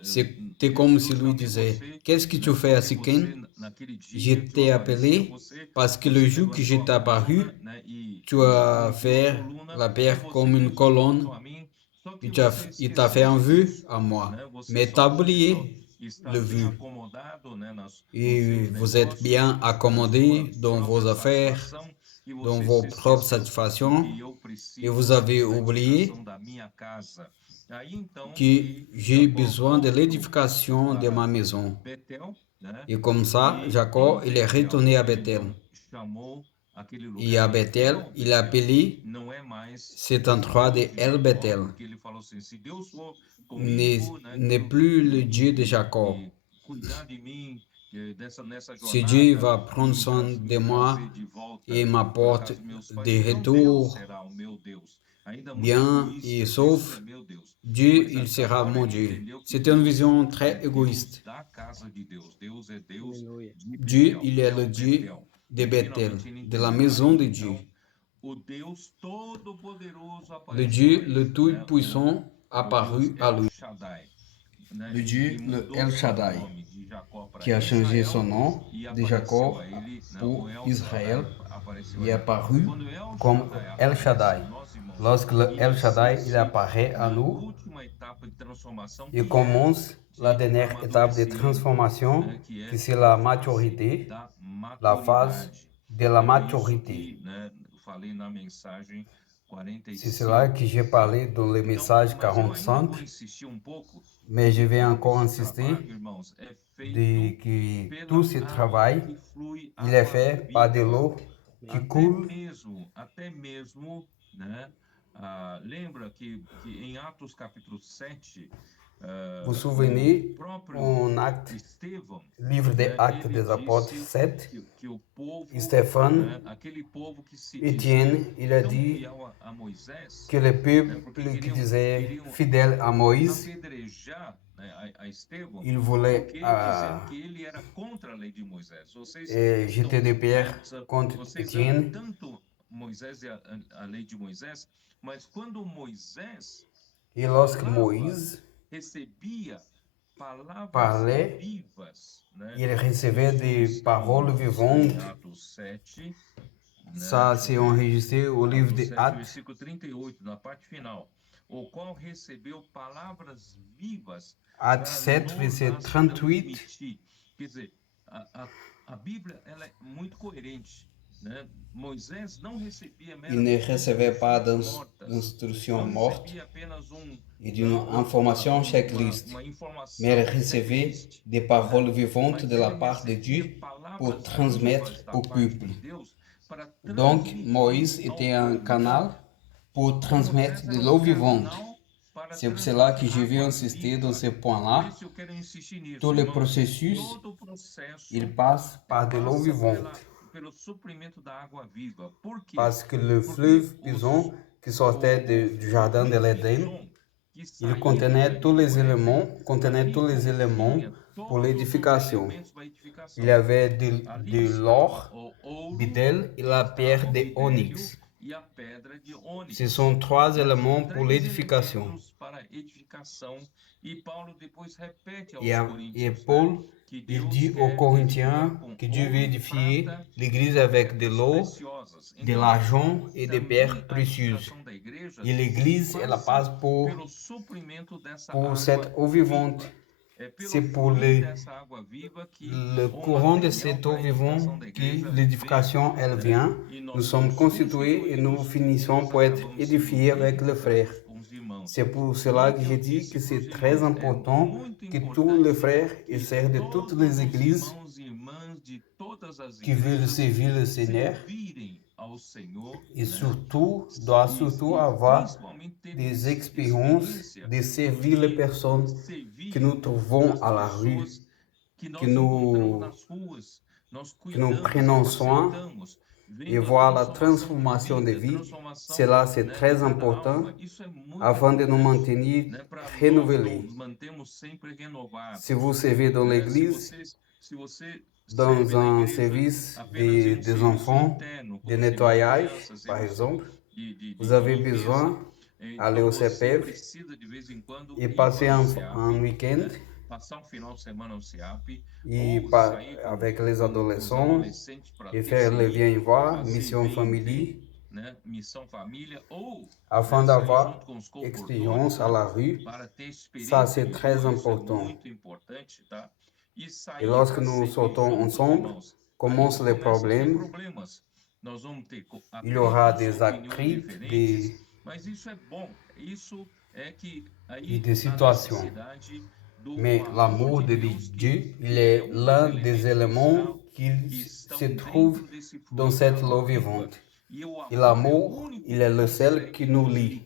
C'était comme si lui disait, qu'est-ce que tu fais à Siquem? Je t'ai appelé parce que le jour que je t'ai apparu, tu as fait la pierre comme une colonne, il t'a fait un vue à moi, mais tu as oublié le vue. Et vous êtes bien accommodé dans vos affaires, dans vos propres satisfactions, et vous avez oublié que j'ai besoin de l'édification de ma maison. Et comme ça, Jacob, il est retourné à Bethel. Et à Bethel, il a appelé cet endroit de El Bethel. N'est plus le Dieu de Jacob. Ce Dieu va prendre soin de moi et m'apporte de retour bien et sauf, Dieu, il sera mon Dieu. C'est une vision très égoïste. Aleluia. Dieu, il est le Dieu de Bethel, de la maison de Dieu. Le Dieu, le Tout-Puissant, apparu à lui. Le Dieu, le El Shaddai, qui a changé son nom de Jacob pour Israël, il est apparu comme El Shaddai. Lorsque le El Shaddai il apparaît à nous, il commence la dernière étape de transformation, qui c'est la maturité, la phase de la maturité. C'est cela que j'ai parlé dans le message Mas eu ainda 45, vou insistir um pouco, mais je vais todo encore esse insister trabalho, irmãos, é de feito que pela tout ce água travail, que flui, il est água fait par de viva. l'eau qui coule. Até mesmo, né? Lembra que em Atos capítulo 7, Vous vous o souvenez, próprio en acte, Estevão, livre des né, Actes ele des Apôtres disse 7, que o povo, Stéphane, né, aquele povo que se Étienne, dizia il a tão dit fiel a Moisés, que le né, porque peuple qui disait queriam fidèle à Moïse, apedrejar, né, a Estevão, il voulait porque diziam que ele era contra a lei de Moisés. Vocês jeter des pierres contre vocês amam Étienne. tanto Moisés e a lei de Moisés, mas quando Moisés Et lorsque falava, Moïse recebia palavras parlait, vivas, né? il recevait des Isso paroles em vivantes. Atos 7, né? Ça, c'est enregistré au livre Atos des 7, Actes, versículo 38, na parte final. O qual recebeu palavras vivas Actes para 7, nos verset as 38. transmitir. Quer dizer, a Bíblia ela é muito coerente, né? Moisés não recebia Il ne meramente recevait pas mortas, d'instructions não mortes recebia apenas et d'une information checklist, uma mais informação il recevait checklist, des paroles vivantes mas de la ele part de recebia Dieu pour palavras transmettre vivas da au parte peuple. de Deus para Donc, transmitir Moïse ao était un povo. canal pour transmettre Moisés de era l'eau vivante. canal para C'est pour cela que transmitir je vais água insister dans viva. ce Por point-là. isso eu quero insistir nisso, Tous les irmãos. processus, Todo o processo il passe par de l'eau passa vivante. pelo suprimento da água viva. Por quê? Parce que le Porque fleuve Pison qui sortait du jardin de l'Éden, il contenait tous les éléments, pour l'édification. Il y avait de l'or, bidel et la pierre de onyx. Ce sont trois éléments pour l'édification. Et Paul, il dit aux Corinthiens que Dieu veut édifier l'Église avec de l'eau, de l'argent et des pierres précieuses. Et l'Église, elle passe pour cette eau vivante. C'est pour le courant de cette eau vivante que l'édification, elle vient. Nous sommes constitués et nous finissons pour être édifiés avec les frères. C'est pour cela que je dis que c'est très important que tous les frères et sœurs de toutes les églises qui veulent servir le Seigneur et surtout, doivent surtout avoir des expériences de servir les personnes que nous trouvons à la rue, que nous prenons soin et voir la transformation de vie. Cela, c'est très important afin de nous maintenir renouvelés. Si vous servez dans l'église, dans un service des enfants, de nettoyage, par exemple, vous avez besoin d'aller au CEPEV et passer un week-end avec les adolescents et faire le viens y voir, mission famille, afin d'avoir expérience à la rue. Ça, c'est très important. Et lorsque nous sortons ensemble, commencent les problèmes. Il y aura des actrices, et des situations. Mais l'amour de Dieu, il est l'un des éléments qui se trouve dans cette eau vivante. Et l'amour, il est le seul qui nous lie.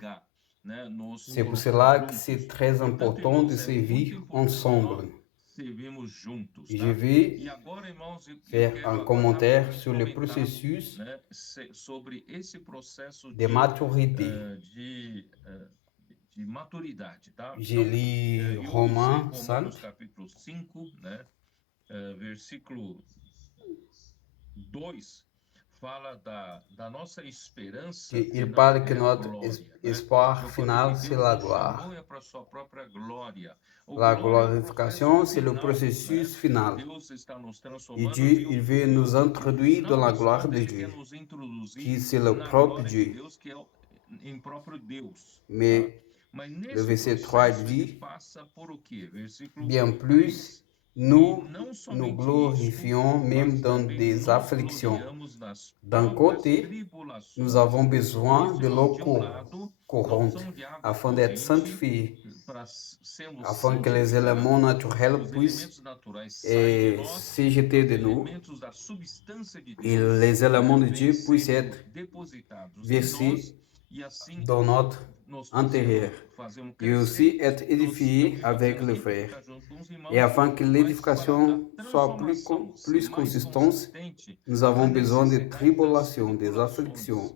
C'est pour cela que c'est très important de servir ensemble. Et je vais faire un commentaire sur le processus de maturité. J'ai lu Romains 5, capítulo 5, né? Versículo 2, fala da nossa esperança. Il parle que notre espoir final, c'est la gloire. La glorification, c'est le processus final. Et Dieu, il veut nous introduire dans la gloire de Dieu, qui c'est le propre Dieu. Mais le verset 3 dit, bien plus, Nous não nous somente glorifions isso, même mas dans também des nos afflictions. gloriamos nas D'un próprias côté, tribulações. nous avons besoin Isso, de irmão, l'eau de um lado, nós courante precisamos de água afin d'être corrente sanctifiés, para sermos afin que les éléments santificados, naturels os puissent elementos naturais saem de nós, se jeter os de nous elementos da substância de et Deus les éléments de vêm Dieu puissent sendo être depositados em versés nós e assim dans notre nós intérieur fazemos et aussi crescer, être nós édifiés também avec fazemos les frères. edificar junto com os Et irmãos, afin que mas para a l'édification soit transformação ser plus mais consistante, consistente, nous a avons besoin de necessidade das tribulations, des tribulações. afflictions.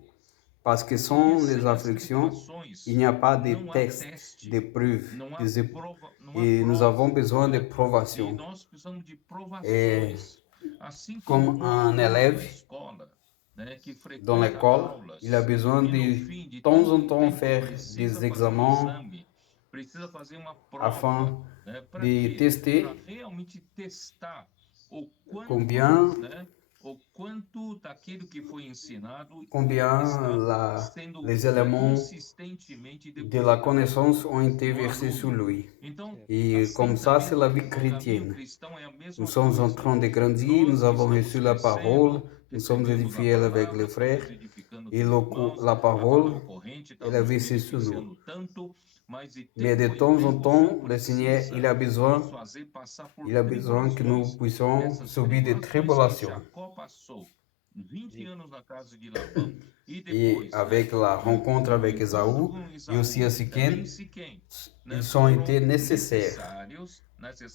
Parce que Porque sans les sem as afflictions, tribulações il n'y a pas de não há tests, teste, de preuves, não há des ép- prova, não há et nous prova, avons besoin de né? E provations. nós precisamos de Et provações, assim comme como un aluno élève na escola, né, que dans frequenta l'école, aulas il a besoin e no de fim de temps en tanto temps tempo faire precisa des fazer um examens exame, precisa fazer uma prova, afin né? Para de quê? tester Para realmente testar o quanto, combien, né, o quanto daquilo que foi ensinado combien está sendo les éléments consistentemente de la depositado connaissance ont été no versés sur aluno. lui. Então, Et assim comme ça, também c'est la vie no caminho chrétienne. cristão é a mesma Nous sommes en coisa. train de grandir, nous Nós avons estamos reçu la parole, crescendo, nous sommes recebemos a édifiés avec palavra, les frères, estamos edificando et com os irmãos, la a parole, água corrente está elle est nos versée sur nous. beneficiando tanto, mas de Mais de tempo em temps en tempo o temps, Senhor le Seigneur, precisa il a nos besoin, fazer passar por il a besoin que nous tribulações. puissions Essas subir des tribulações que tribulations. Jacó passou 20 anos na casa de Labão e Et depois, avec la rencontre avec o Esaú encontro com et Esaú aussi à e Siquém, também Siquém, né, ils ont foram été nécessaires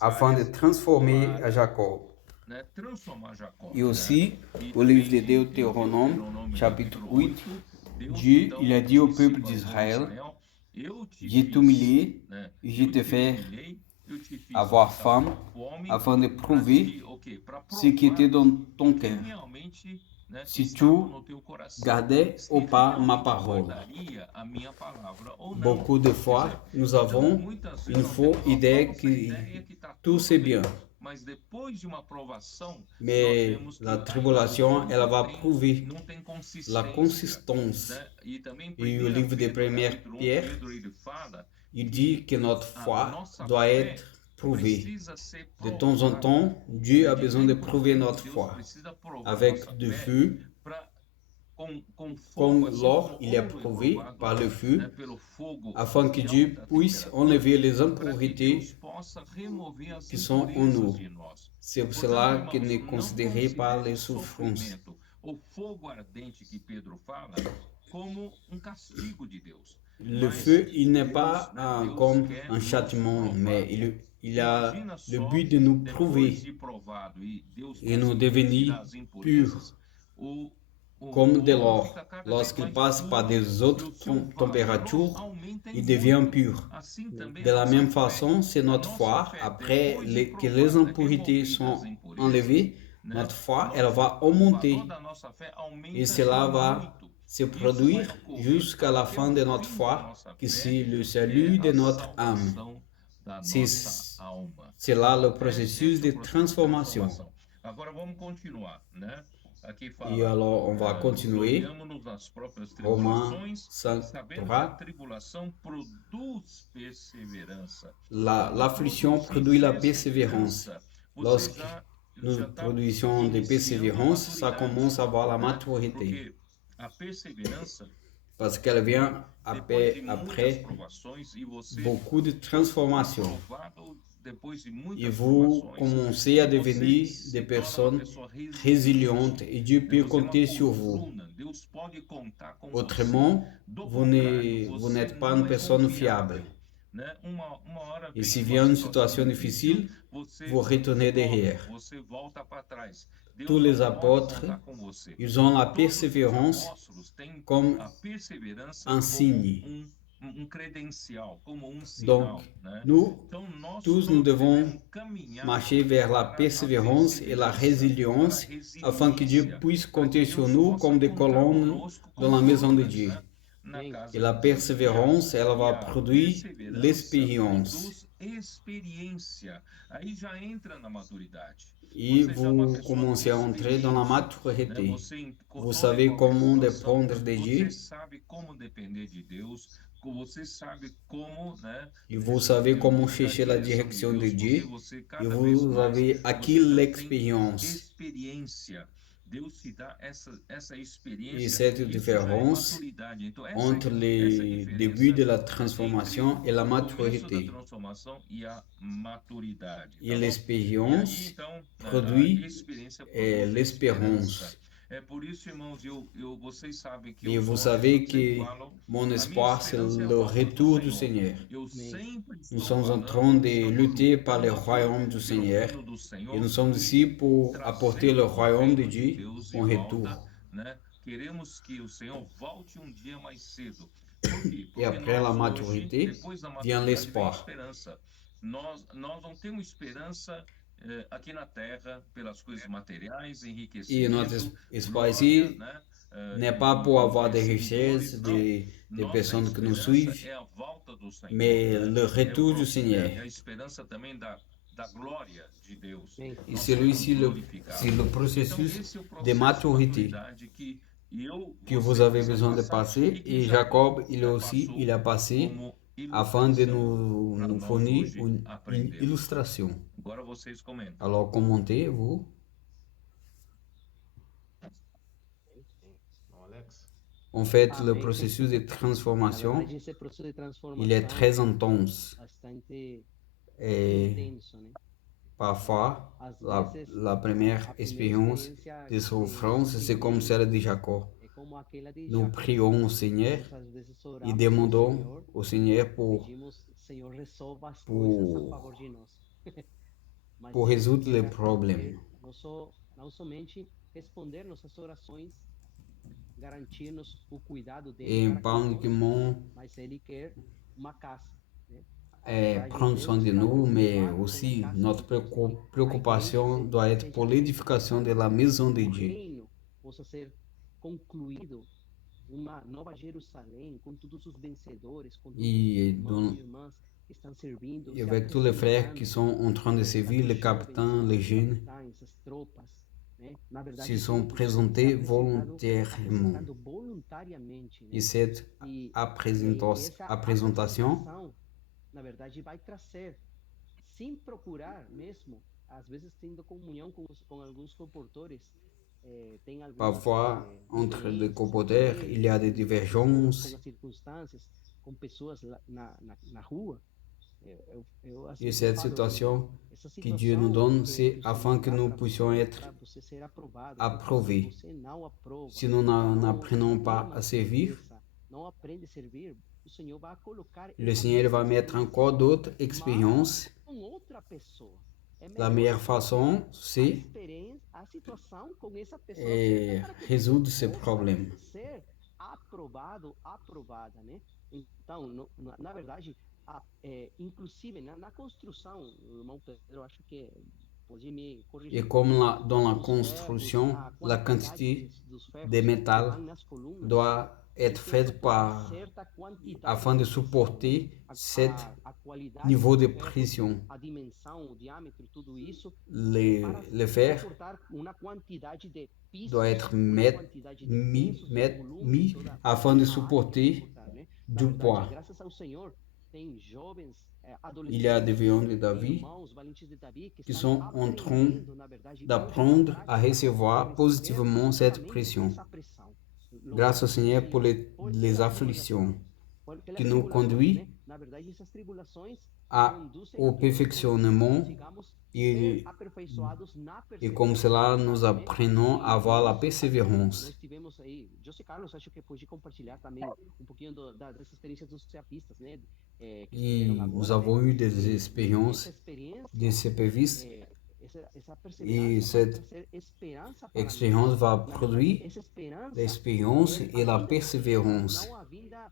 afin de necessárias transformer à para, Jacob. né, transformar Jacó, Et né? aussi, E au livre de também em Deutéronome, chapitre 8, Deus Dieu, então il a dit au disse peuple para o povo de d'Israël, Israel, eu te j'ai fiz, t'humilié né, et je eu te te fais humilhei, eu te fiz avoir passar faim fome afin de para prouver te, o quê? Para ce qui était provar dans ton o que cœur. realmente, né, Si estava tu no teu coração. gardais Se ou pas ma realmente parole. guardaria a minha palavra ou não. Beaucoup de Quer fois, dizer, nous então, avons muitas vezes une nós fausse temos uma idée falsa que ideia que está tout tudo c'est bem, bien. mas depois de uma provação, nós Mais vemos que la ainda tribulation, não elle va tem, prouver não tem la consistência, consistance. né? E também Et au 1 livre de Pedro, 1 capítulo 1, Pierre, Pedro ele fala il dit que notre a foi nossa doit fé être prouvée. precisa ser De temps en provada. temps, Dieu a De besoin de tempo em prouver tempo, notre Deus foi precisa provar avec nossa du fé feu, pra, com fogo, comme assim l'or como il est ouro é prouvé provado, par le né, feu, pelo fogo afin que de Dieu alta puisse temperatura, enlever les para que impurités Deus possa remover as qui sont en impurezas nous. de nós. C'est pour Portanto, cela irmãos, que ne não considérez pas considere les o souffrances. sofrimento, o fogo ardente que Pedro fala, como castigo de Deus. Le Mas feu, il n'est Deus, pas né, Deus comme quer un nos châtiment, provar. mais il a Imagina le só, but de nous depois prouver de provado e Deus et nous conseguir devenir tirar as impurezas, purs, o comme de ouro l'or. fica cada vez Lorsqu'il mais passe par puro des e autres o seu valor températures, aumenta em il devient muito. pur. Assim também De a la nossa même fé. façon, c'est A notre nossa foi, fé, après depois de que les provada, impurités removidas sont as impurezas, enlevées, né, notre foi, nossa- elle va o augmenter. valor da nossa fé aumenta Et cela va muito. se Isso vai produire ocorrer jusqu'à la até fin o de notre fim da foi, nossa que fé, c'est le que salut é de a notre âme. salvação da C'est nossa alma. c'est là le Esse processus é de o processo de transformation. transformação. Agora vamos continuar, né? Aqui fala, Et alors, on va continuer. gloriamo-nos nas próprias Romains tribulações, 5, sabendo que a 3. tribulação produz perseverança. L'affliction produit la persévérance. Lorsque nous já tá produisons de iniciando a persévérance, ça maturidade, commence à avoir la né? maturité. Porque a perseverança, Parce qu'elle vient depois de après muitas provações, e você beaucoup de transformations. provado depois de Et muitas vous provações, commencez à você devenir se des torna uma personnes pessoa résilientes et Dieu Você peut é uma compter sur vous. coluna. Deus pode contar com Autrement, você. Do vous contrário, n'êtes você pas não une é personne confiável, fiable. né? Uma hora Et vem si uma vient une situação situation difficile, você vous retournez volta, derrière. você volta para trás. Deus Tous não les pode apôtres, contar com você. ils ont la Todos os persévérance apóstolos têm comme a perseverança un como signe. credencial, como sinal, Donc, né? nous, Então, nós tous, nous todos devons devemos caminhar marcher vers la para a persévérance et la perseverança, résilience para a afin que Dieu resiliência, puisse para que compter Deus sur nous possa comme des contar colonnes conosco dans como la maison de colunas, Dieu. né? na Sim. casa E la de Deus. persévérance, ela E vai a produire perseverança l'expérience. produz experiência. Aí já entra na maturidade. E Você já é uma vous pessoa com commencez à entrer dans la experiência, né? maturité. Você, em Vous toda e savez qualquer comment situação, dépendre de você Dieu sabe como depender de Deus, você sabe como, né, et vous savez comment ouvir a chercher la direção de direction de Deus, porque Dieu você et cada vez vous mais avez acquis você já tem l'expérience. experiência. Deus te dá essa Et experiência, cette isso já é différence maturidade. Então, entre essa les débuts diferença de la entre transformation et la o começo da maturité. transformação e a maturidade, Et tá bom? E aí, l'expérience então, a produit experiência produz esperança. l'espérance. É por isso, irmãos, vocês sabem que Et eu vous sou, né, savez eu sempre que falo, mon a minha espoir, c'est esperança é a le volta do retour du Senhor. Seigneur. Eu Amém. sempre Nous estou sommes en train falando, de estamos lutter par le lutando royaume du pelo Seigneur reino do et Senhor nous sommes ici e pour apporter trazer le o royaume de reino de Dieu Deus de en retour. volta, né? Queremos que o Senhor volte um dia mais cedo. Por quê? Et Porque après la nós hoje, maturité, depois da vient maturidade, vem l'espoir. esperança. Nós não temos esperança aqui na terra pelas coisas materiais, Et notre enriquecimento, espoir glória, ici né? n'est pas pour avoir des Ser richesses, seguidores, não. des Nossa personnes que nous esperança suivent, é a volta do Senhor, mais né? le retour du É Seigneur. a esperança também da glória de Deus. Amém. Et Nós celui-ci, seremos c'est glorificados. le Então, processus esse é o de processo de maturité maturidade que vous você avez precisa besoin de passar passer. e que Et Jacob, il né, aussi, il a passé como afin de ilustração para nous nós fournir hoje une aprendermos. illustration. Agora vocês comentam. Alors commentez, vous. Não, Alex? En fait, le Amém. processus de Na transformation, verdade, esse processo de il est transformação très intense. bastante Et intenso, né? parfois, Às la vezes, première a primeira expérience experiência de souffrance, c'est comme celle de Jacob. é como aquela de Nous Jacó. prions au Seigneur Nós, às vezes, et oramos ao demandons Senhor, au Seigneur pedimos, Senhor, resolva as coisas a favor de nós. Mas pour Deus résoudre les quer problèmes. não somente responder nossas orações, garantir-nos o cuidado Et dele para pas conosco, uniquement mas ele quer uma casa, né? prendre soin de nous, mais aussi notre préoccupation doit être pour l'édification de la maison de o Dieu. reino possa ser concluído, uma nova Jerusalém, com todos os vencedores, com todos os Et, irmãos e irmãs que estão servindo, et avec tous les frères qui sont en train de servir, les capitaines, les jeunes, as tropas, né? Na verdade, s'ils sont todos présentés se volontairement. apresentando voluntariamente, né? Et cette E présentation, na verdade, vai trazer, sem procurar mesmo, às vezes tendo comunhão com alguns comportores, tem algumas parfois, entre les comporteurs, il y a des com divergences. as circunstâncias, com pessoas na rua. Às Et vezes cette falo, situation essa que Dieu nous situação donne, c'est que o afin Senhor que dá nous para puissions você, être para você ser aprovado. approuvés. Porque se você não aprova, Si nous n'apprenons pas ama à servir, não aprende a servir, o Senhor vai colocar le essa Seigneur va mesma mettre experiência, encore d'autres mas expériences. com outra pessoa. É La melhor meilleure você façon, ter c'est a situação com essa pessoa é, certa para que résoudre você ces possa problèmes. ser aprovado, aprovada, né? Então, na verdade, inclusive na construção, o irmão Pedro, eu acho que pode me corrigir. Et comme dans la Os construction, ferros, a la quantidade quantité dos ferros de que métal vão nas colunas, doit être tem que faite suportar certa quantidade afin de pressão, né? supporter cet A qualidade niveau do de ferro, pression. a dimensão, o diâmetro, tudo isso, para Le fer suportar uma quantidade de pisos, doit être uma quantidade de pesos, volume, mis toda afin de a área que supporter suportar, né? du Na verdade, poids. graças ao Senhor, tem jovens, Il y a des adolescentes, viandes de David irmãos valentes de Davi que qui estão sont en train aprendendo, na verdade, d'apprendre hoje na à prática, recevoir receber positivement cette justamente pression. essa pressão. Grâce au Seigneur pour les Pela afflictions tribulação, qui nous conduit né? Na verdade, essas tribulações conduzem au a que nós perfectionnement sigamos et, ser aperfeiçoados na et comme cela nous né? apprenons à avoir la Nós persévérance. tivemos aí, José Carlos, acho que pode compartilhar também um pouquinho dessa experiência dos CAPistas, né? Que Et estiveram agora, nous avons né? eu des Essa expériences experiência, de CPVistes essa et perseverança vai cette trazer esperança para expérience nós. va Na verdade, produire essa esperança l'expérience et la a vinda de Cristo, persévérance. não a vinda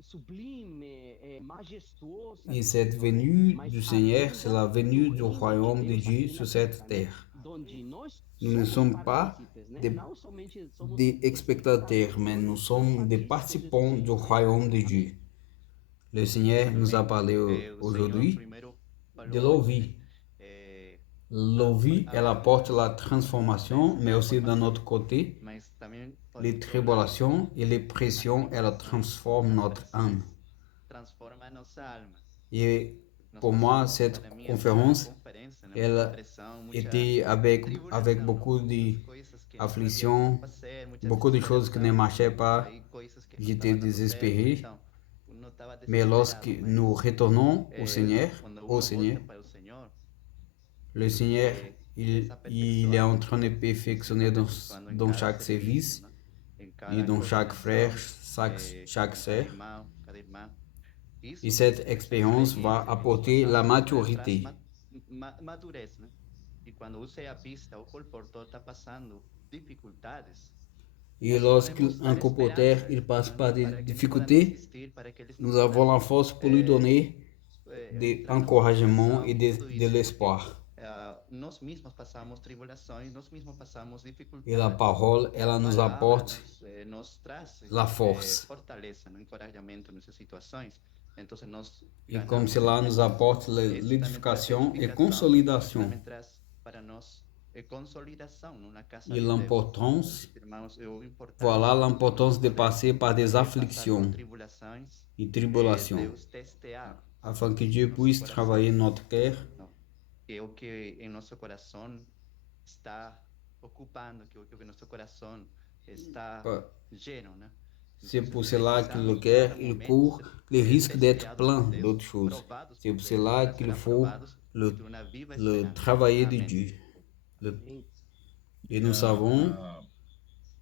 sublime, majestuosa Et de cette Cristo, né? venue Mas du a Seigneur, vinda c'est la venue do du reino de royaume de Deus Dieu aqui sur na cette terra, né? terre. Nous ne sommes pas des spectateurs, mais nous sommes des participants du royaume de Dieu. Le Seigneur nous a parlé aujourd'hui de l'eau vie. L'eau vie, elle apporte la transformation, mais aussi d'un autre côté, les tribulations et les pressions, elles transforment notre âme. Et pour moi, cette conférence, elle était avec beaucoup d'afflictions, beaucoup de choses qui ne marchaient pas. J'étais désespéré. Mais lorsque nous retournons au Seigneur, le Seigneur, il est en train de perfectionner dans chaque service et dans chaque frère, chaque sœur. E cette expérience va apporter la maturité. Madurez, né? E quando você é a pista, o comportor está passando dificuldades. Et lorsqu'un comporteur il passe par des difficultés, nous avons la force pour lui donner de l'encouragement et de l'espoir. Nós mesmos passamos tribulações, nós mesmos passamos dificuldades. Et la parole, elle nous apporte la force. Fortaleza, encorajamento nessas situações. Et comme cela nous apporte l'édification et consolidation. Et l'importance, voilà l'importance de passer par des afflictions et tribulations, afin que Dieu puisse travailler notre cœur. Que o que em nosso coração está ocupando, que o que nosso coração está lleno, né? C'est pour cela que le cœur il court le risque d'être plein d'autres choses. C'est pour cela qu'il faut le travailler de Dieu. Et nous savons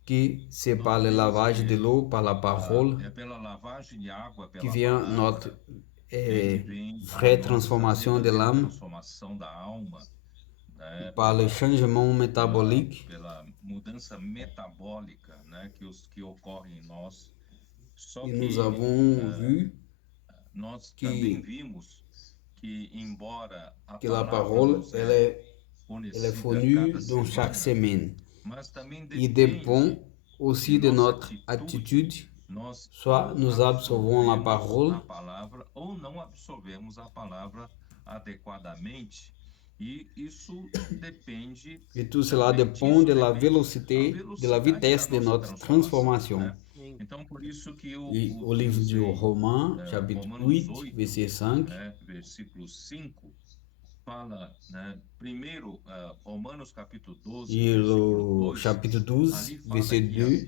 que c'est par le lavage de l'eau, par la parole, que vient notre vraie transformation de l'âme, par le changement métabolique, et nous avons vu que la parole elle est fournie dans chaque semaine. Il dépend aussi de notre attitude. Soit nous absorbons la parole, et tout cela dépend de la vélocité, de la vitesse de notre transformation. Et au livre du Romains, chapitre 8, verset 5, et le chapitre 12, verset 2,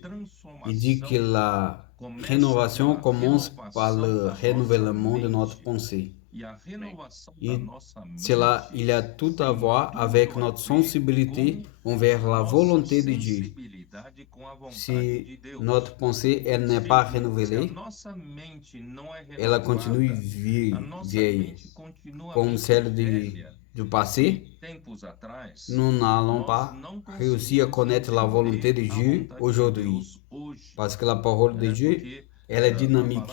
il dit que la rénovation commence par le renouvellement de notre pensée. Et cela, il a tout à voir avec notre sensibilité envers la volonté de Dieu. Si notre pensée, elle n'est pas renouvelée, elle continue vieille, comme celle du passé, nous n'allons pas réussir à connaître la volonté de Dieu aujourd'hui. Parce que la parole de Dieu, elle est dynamique.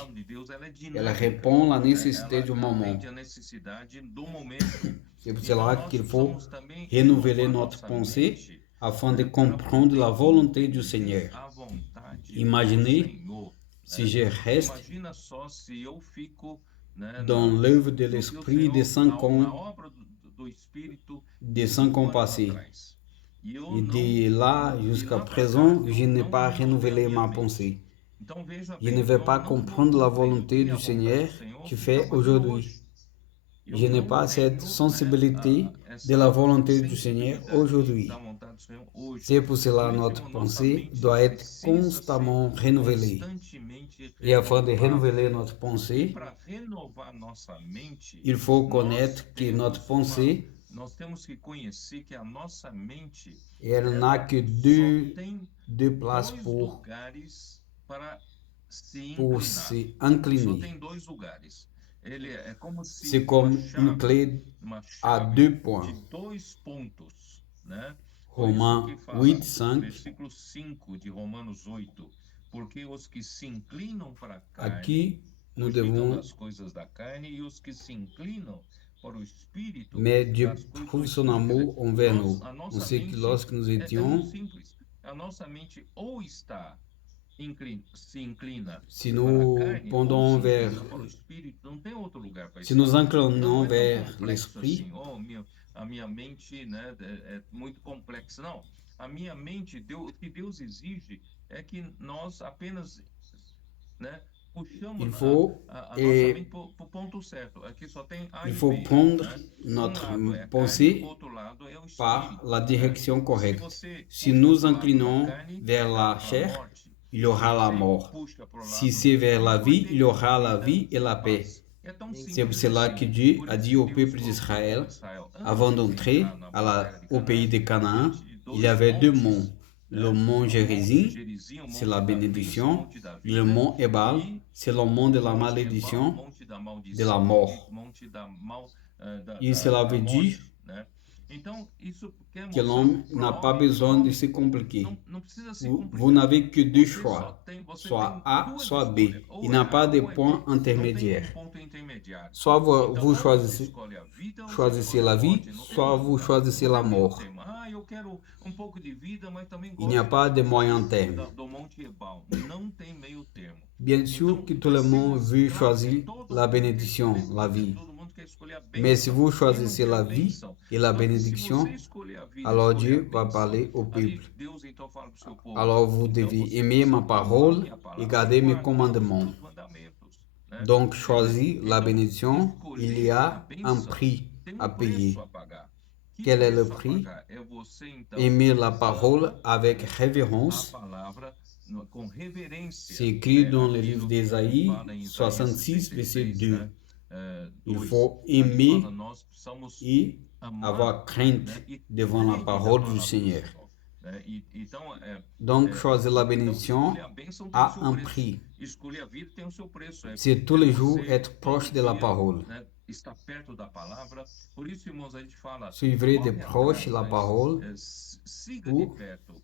Elle répond à la nécessité du moment. C'est pour cela qu'il faut renouveler notre pensée afin de comprendre la volonté du Seigneur. Imaginez si je reste dans l'œuvre de l'Esprit des 5 ans passés. Et de là jusqu'à présent, je n'ai pas renouvelé ma pensée. Je ne vais pas comprendre la volonté du Seigneur qui fait aujourd'hui. Je n'ai pas cette sensibilité de la volonté du Seigneur aujourd'hui. C'est pour cela que notre pensée doit être constamment renouvelée. Et afin de renouveler notre pensée, il faut connaître que notre pensée, elle n'a que deux places pour se incliner. C'est comme une clé à 2 points. Romains 8, 5. Aqui nous devons mais Dieu prouve son amour envers nous. On sait que lorsque nous étions, si nous pendons vers, si nous inclinons vers l'esprit, a minha mente, né, é muito complexa. Não, a minha mente, o que Deus exige é que nós apenas, né, puxamos il faut, a nossa mente para o ponto certo. Aqui só tem A il e faut B, prendre né? notre Um lado é a carne, pensée o outro lado é o par espírito. la direction Se correcte. você Si puxa nous pro lado da inclinons carne, vers la a chair, morte. il y aura la Se mort. puxa pro Si lado c'est do vers la espírito, vie, vai ter il y aura la vida vie et la e paix. paz. É tão C'est simples pour cela assim. que Dieu Por a isso dit que au Deus peuple colocou d'Israël, Israel avant antes de d'entrer entrar na terra de au pays de Canaan, diante de il y dois avait deux monts. montes, Le né? mont O monte Gérizim, Gerizim, o c'est monte la da bênção, o bénédiction. monte da Le vida, mont Ebal, e c'est le mont de o la monte Ebal, malédiction, monte da de la maldição mort. e monte da Et cela veut dire morte, né? Então, isso quer que mostrar l'homme pro n'a pas homem, besoin de se compliquer. não precisa se Vous complicar. n'avez que deux Você choix, você soit tem A, duas soit B. escolhas, Il ou n'y a é pas A de ou é point B. Não tem intermédiaire. ponto intermediário. Soit vous, Então, vous ou você choisissez, escolhe a vida ou você choisissez escolhe la a vie, morte. Não tem soit vous choisissez la não tem meio mort. termo. Ah, eu quero um pouco de vida, mas também Il n'y a gosto pas de moyen terme. do Monte Ebal. Não tem meio termo. Bien sûr que tout le monde veut choisir la bénédiction, la vie. Todo mundo quer escolher a Mais si bênção. vous Quem não choisissez quer a la vie bênção? et la Só que se bénédiction, você escolher a vida, alors escolher a Dieu va bênção, parler au ali peuple. Deus então fala para o seu povo. Alors vous Então devez você aimer ma precisa parole amar minha palavra et garder mes guardar os commandements. meus mandamentos, né? Donc choisir la Então, bénédiction, il y escolher a a un bênção prix tem à payer. preço a pagar. Que Quel est le preço a prix? pagar? É você então Aimer la usando parole avec a révérence. palavra com reverência. C'est écrit né? dans le Aquilo livre que d'Ésaïe fala em Isaías 66, verset 66, 2. né? Il 2. faut Ali aimer fala, nós precisamos et amar, avoir crainte né? E devant la temer da parole du palavra do Seigneur. Senhor, né? Então, Donc choisir la então, bénédiction escolher a bênção tem o a seu un preço. prix. Escolher a vida tem o seu preço. C'est tous les jours você être proche de la todo dia, parole. né, estar perto da palavra. Por isso, irmãos, a gente fala, Suivrez de corre proche atrás, la mas, parole siga où, de perto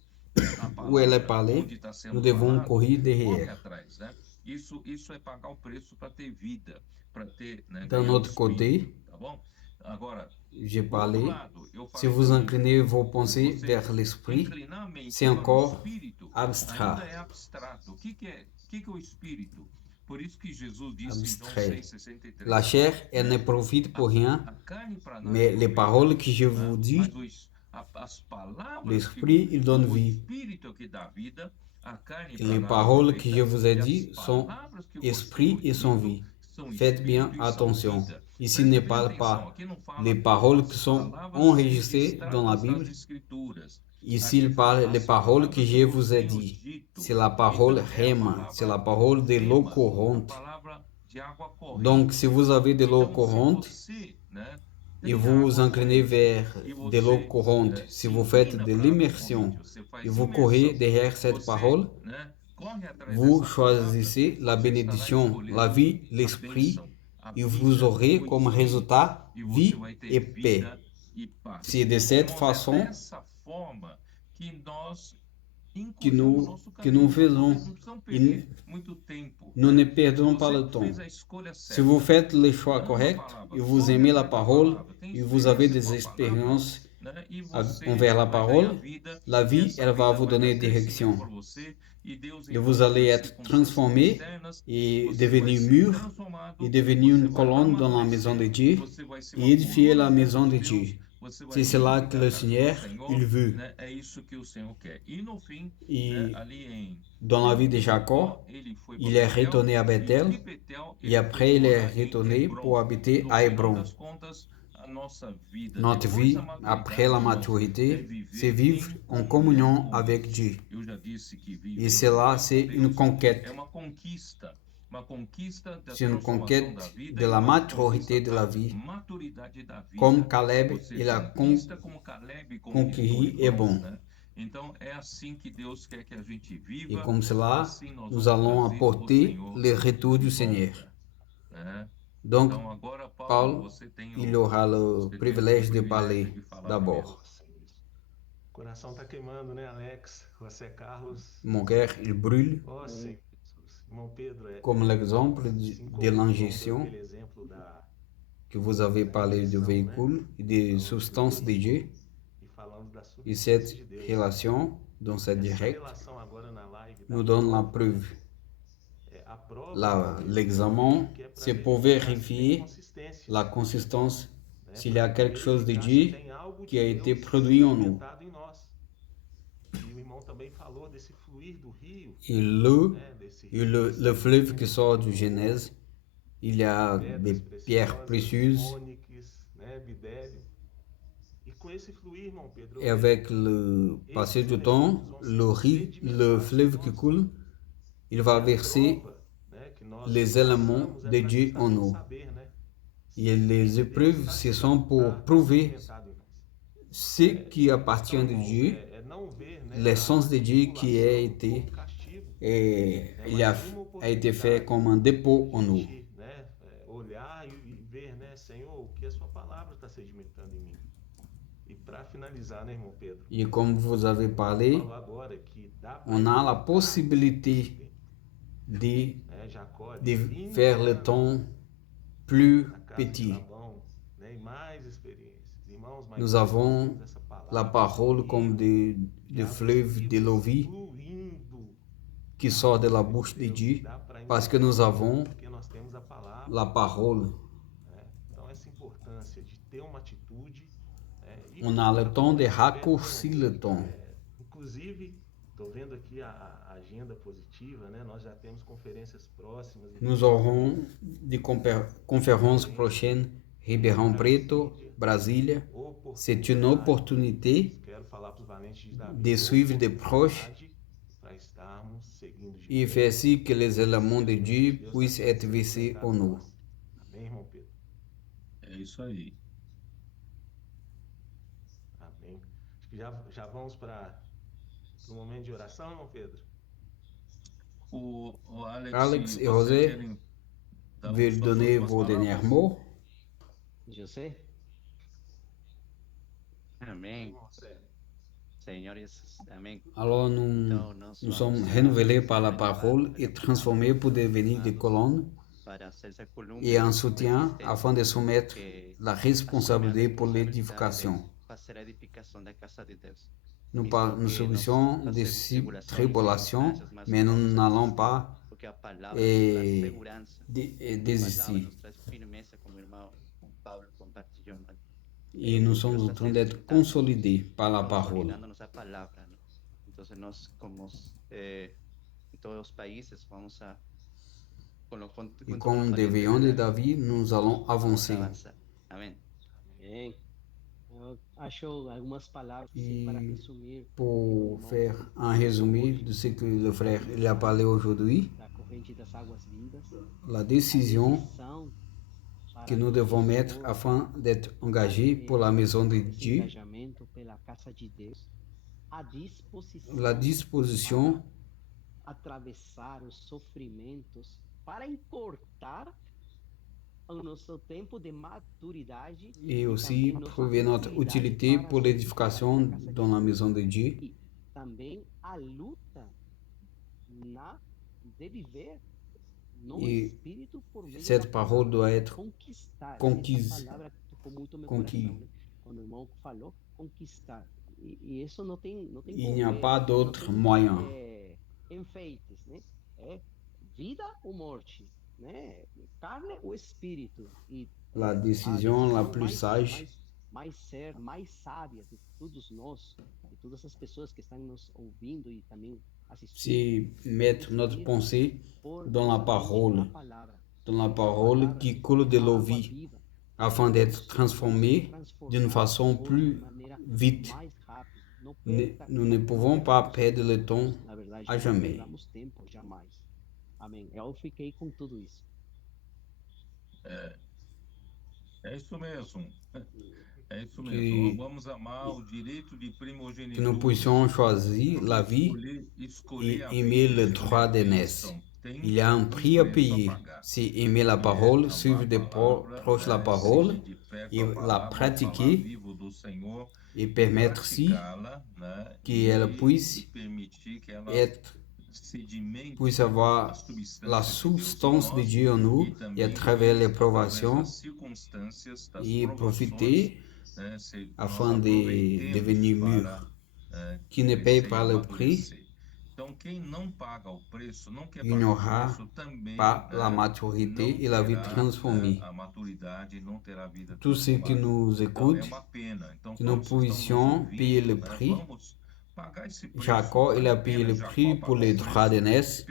a où elle est palavra, parlée. onde está sendo Nous devons falado, courir corre derrière. atrás, né? Isso é pagar o preço para ter vida, para ter, né, D'un ganhar o autre côté, espírito, tá bom? Agora, j'ai por outro parlé, lado, eu si falei vous também, inclinez vos pensées você vers l'esprit, inclinar a mente c'est para o encore espírito abstrait. ainda é abstrato. O que é o espírito? Por isso que Jesus disse Abstrait. em João 6,63. La chair, elle ne profite pour rien, A carne para nada mais les aproveita, paroles que je vous dis, mas as palavras l'esprit, il donne o vie. espírito é que dá vida, a carne Et para les nada paroles aproveita, que je vous ai e as dites sont palavras que você esprit et sont ouviu vie. são Faites bien espírito e são attention. vida. Ici Preste ne bem parle atenção, pas aqui não fala les paroles as qui sont palavras enregistrées dans la registradas Bible. nas Escrituras. Ici, Aqui il fala parle les as paroles palavras que je que Deus vous ai tenho dit. dito. C'est la parole Então, é a Rema, c'est la palavra parole de l'eau rema, a courante. palavra de água corrente. Donc, si vous avez de l'eau Então, se courante você, né, et tem vous vous água inclinez corrente, vers e de l'eau você courante, si se vous faites inclina de para água l'immersion corrente, você faz et vous courez imersão, derrière cette você, parole, né, corre atrás vous dessa palavra, choisissez la você estará bénédiction, la escolhendo vie, a l'esprit, bênção, a et vous vida, aurez o comme espírito, résultat e você vie vai ter et paix. vida e paz. C'est de cette Irmãos, façon é dessa forma que nós que encurtamos nous, nosso que caminho. nous faisons. Não precisamos perder muito tempo. Nous ne perdons Se pas le você temps. fez a escolha Si certa, vous faites le choix ama a correct palavra, et vous corre aimez la atrás da parole palavra, tem et vous avez experiência des com a expériences palavra, né? E você envers la vai ganhar parole, vida, la e vie, essa elle va vida vous vai donner dar crescimento direction. para você, e Deus, Et então, vous allez nas être circunstâncias transformé externas, et você vai devenir ser mûr transformado, et devenir você une vai colonne dans la maison de amadurecer, Dieu você vai ser et uma édifier coluna la perto maison de de Deus, Dieu. você vai C'est cela que edificar le a casa do Seigneur, Senhor, il veut. né? É isso que o Senhor quer. E no fim, né, Et ali em dans la vie de Jacob, Jacó, ele foi il para est Betel, retourné à e Bethel de Betel et ele après foi il est morar em retourné Hebron. pour habiter No à final Hébron. das contas, a nossa vida Notre depois vie, da après la maturidade, irmãos, é maturité, c'est viver vivre em en comunhão communion com avec Deus. Dieu. Eu já disse que Et viver cela, com c'est une Deus conquête. é uma conquista da C'est une transformação conquête da vida de e la uma maturité conquista de la da vie. maturidade da vida. Comme Caleb, Você il a conquista como Caleb conquis conquistou Hébron. Hebron, né? Então é assim que Deus quer que a gente Et viva. comme cela, Assim nós nous vamos allons trazer apporter o Senhor le retour de du Seigneur. volta, né? Donc, Então agora, Paulo, Paul, você tem il aura le você tem o privilège de privilégio parler de falar d'abord. O coração está queimando, né, Alex? José Carlos. Mon cœur, il brûle, Ó, Senhor Jesus. Irmão Pedro, comme l'exemple assim de como João deu l'injection. aquele exemplo que vous avez parlé du véhicule et des substances de Dieu. Et cette relation, dans cette directe, nous donne la preuve. L'examen, c'est pour vérifier la consistance, s'il y a quelque chose de Dieu qui a été produit en nous. Et le fleuve qui sort du Genèse, il y a des pierres précieuses. Et avec le passé du temps, le fleuve qui coule, il va verser les éléments de Dieu en nous. Et les épreuves, ce sont pour prouver ce qui appartient de Dieu, l'essence de Dieu qui a été, a été fait comme un dépôt en nous. Et comme vous avez parlé, on a la possibilité de faire le temps plus petit. Nous avons la parole comme des fleuves de l'eau vie qui sort de la bouche de Dieu parce que nous avons la parole. On a le temps de raccourcir le temps. Nous aurons des conférences prochaines, Ribeirão Preto, Brasília. C'est une opportunité de suivre de proche et faire si que les éléments de Dieu puissent être versés en nous. É isso aí. Já vamos para o momento de oração, não, Pedro? O Alex et José veulent donner vos derniers mots. José? Amém. Senhores, amém. Alors nous sommes renouvelés par la parole et transformés pour devenir des colonnes et un soutien afin de soumettre la responsabilité pour l'édification. Nous subissons des tribulations, mais nous n'allons pas désister. Et nous sommes en train d'être consolidés par la parole. Et comme des veillants de David, nous allons avancer. Amém. Et pour faire un résumé de ce que le frère il a parlé aujourd'hui, la décision que nous devons mettre afin d'être engagés pour la maison de Dieu, la disposition et aussi prouver notre utilité pour l'édification dans la maison de Dieu. Et cette parole doit être conquise. Il n'y a pas d'autre moyen. La décision la plus sage c'est mettre notre pensée dans la parole qui coule de l'eau vie, afin d'être transformé d'une façon plus vite. Nous ne pouvons pas perdre le temps à jamais. Amém. Eu fiquei com tudo isso. É isso mesmo. É isso mesmo. Vamos amar o direito de primogenitura. Que nous puissions choisir la vie et aimer le droit de naissance. Il y a un prix à payer. C'est aimer la parole, suivre de proche la parole et la pratiquer et permettre si qu'elle puisse être puisse avoir la substance de Dieu en nous et à travers les provations et profiter afin de devenir mûr, qui ne paye pas le prix. Il n'aura pas la maturité et la vie transformée. Tous ceux qui nous écoutent, que nous puissions payer le prix. Jacob, il a payé le prix pour les droits d'aînesse.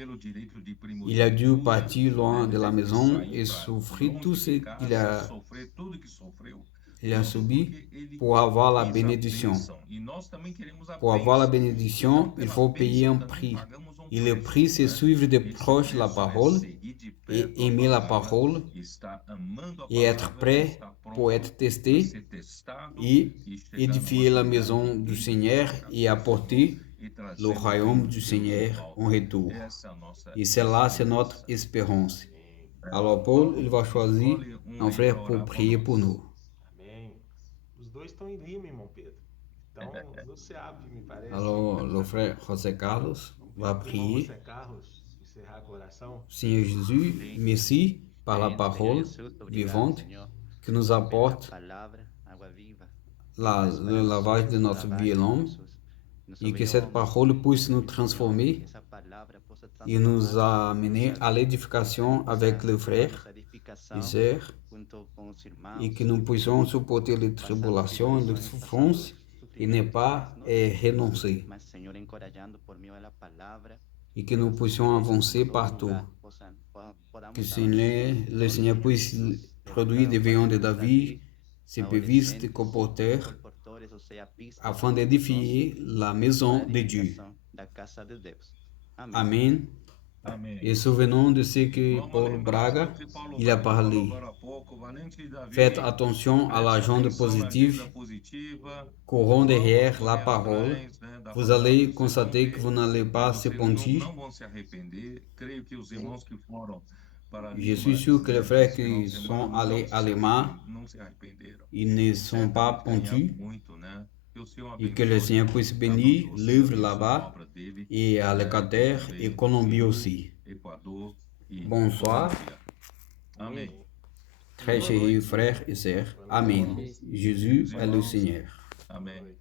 Il a dû partir loin de la maison et souffrir tout ce qu'il a subi pour avoir la bénédiction. Pour avoir la bénédiction, il faut payer un prix. Et le prix, c'est suivre de proche la parole et aimer la parole et être prêt pour être testé et édifier la maison du Seigneur et apporter le royaume du Seigneur en retour. Et cela, c'est notre espérance. Alors Paul, il va choisir un frère pour prier pour nous. Amém. Os dois estão em Lima, irmão Pedro. Então, no SEAP, me parece. Alors, le frère José Carlos va prier. José Carlos, encerrar com a oração. Seigneur Jésus, merci par la parole vivante que nous apporte le lavage de notre vie l'homme et que cette parole puisse nous transformer et nous amener à l'édification avec les frères et sœurs et que nous puissions supporter les tribulations et les souffrances et ne pas renoncer et que nous puissions avancer partout. Que le Seigneur puisse produire des veillons de David, ses pévistes, comporteurs, afin d'édifier la maison de Dieu. Amen. Et souvenons de ce que Paul Braga il a parlé. Faites attention à l'agenda positif courant derrière la parole. Vous allez constater que vous n'allez pas se pentir. Je suis sûr que les frères qui sont allés à l'EMA, ils ne sont pas pentus. Et que le Seigneur puisse bénir l'œuvre là-bas et à l'Équateur et Colombie aussi. Bonsoir. Amém. Très chers frères et sœurs. Amen. Jésus est le Seigneur. Amém.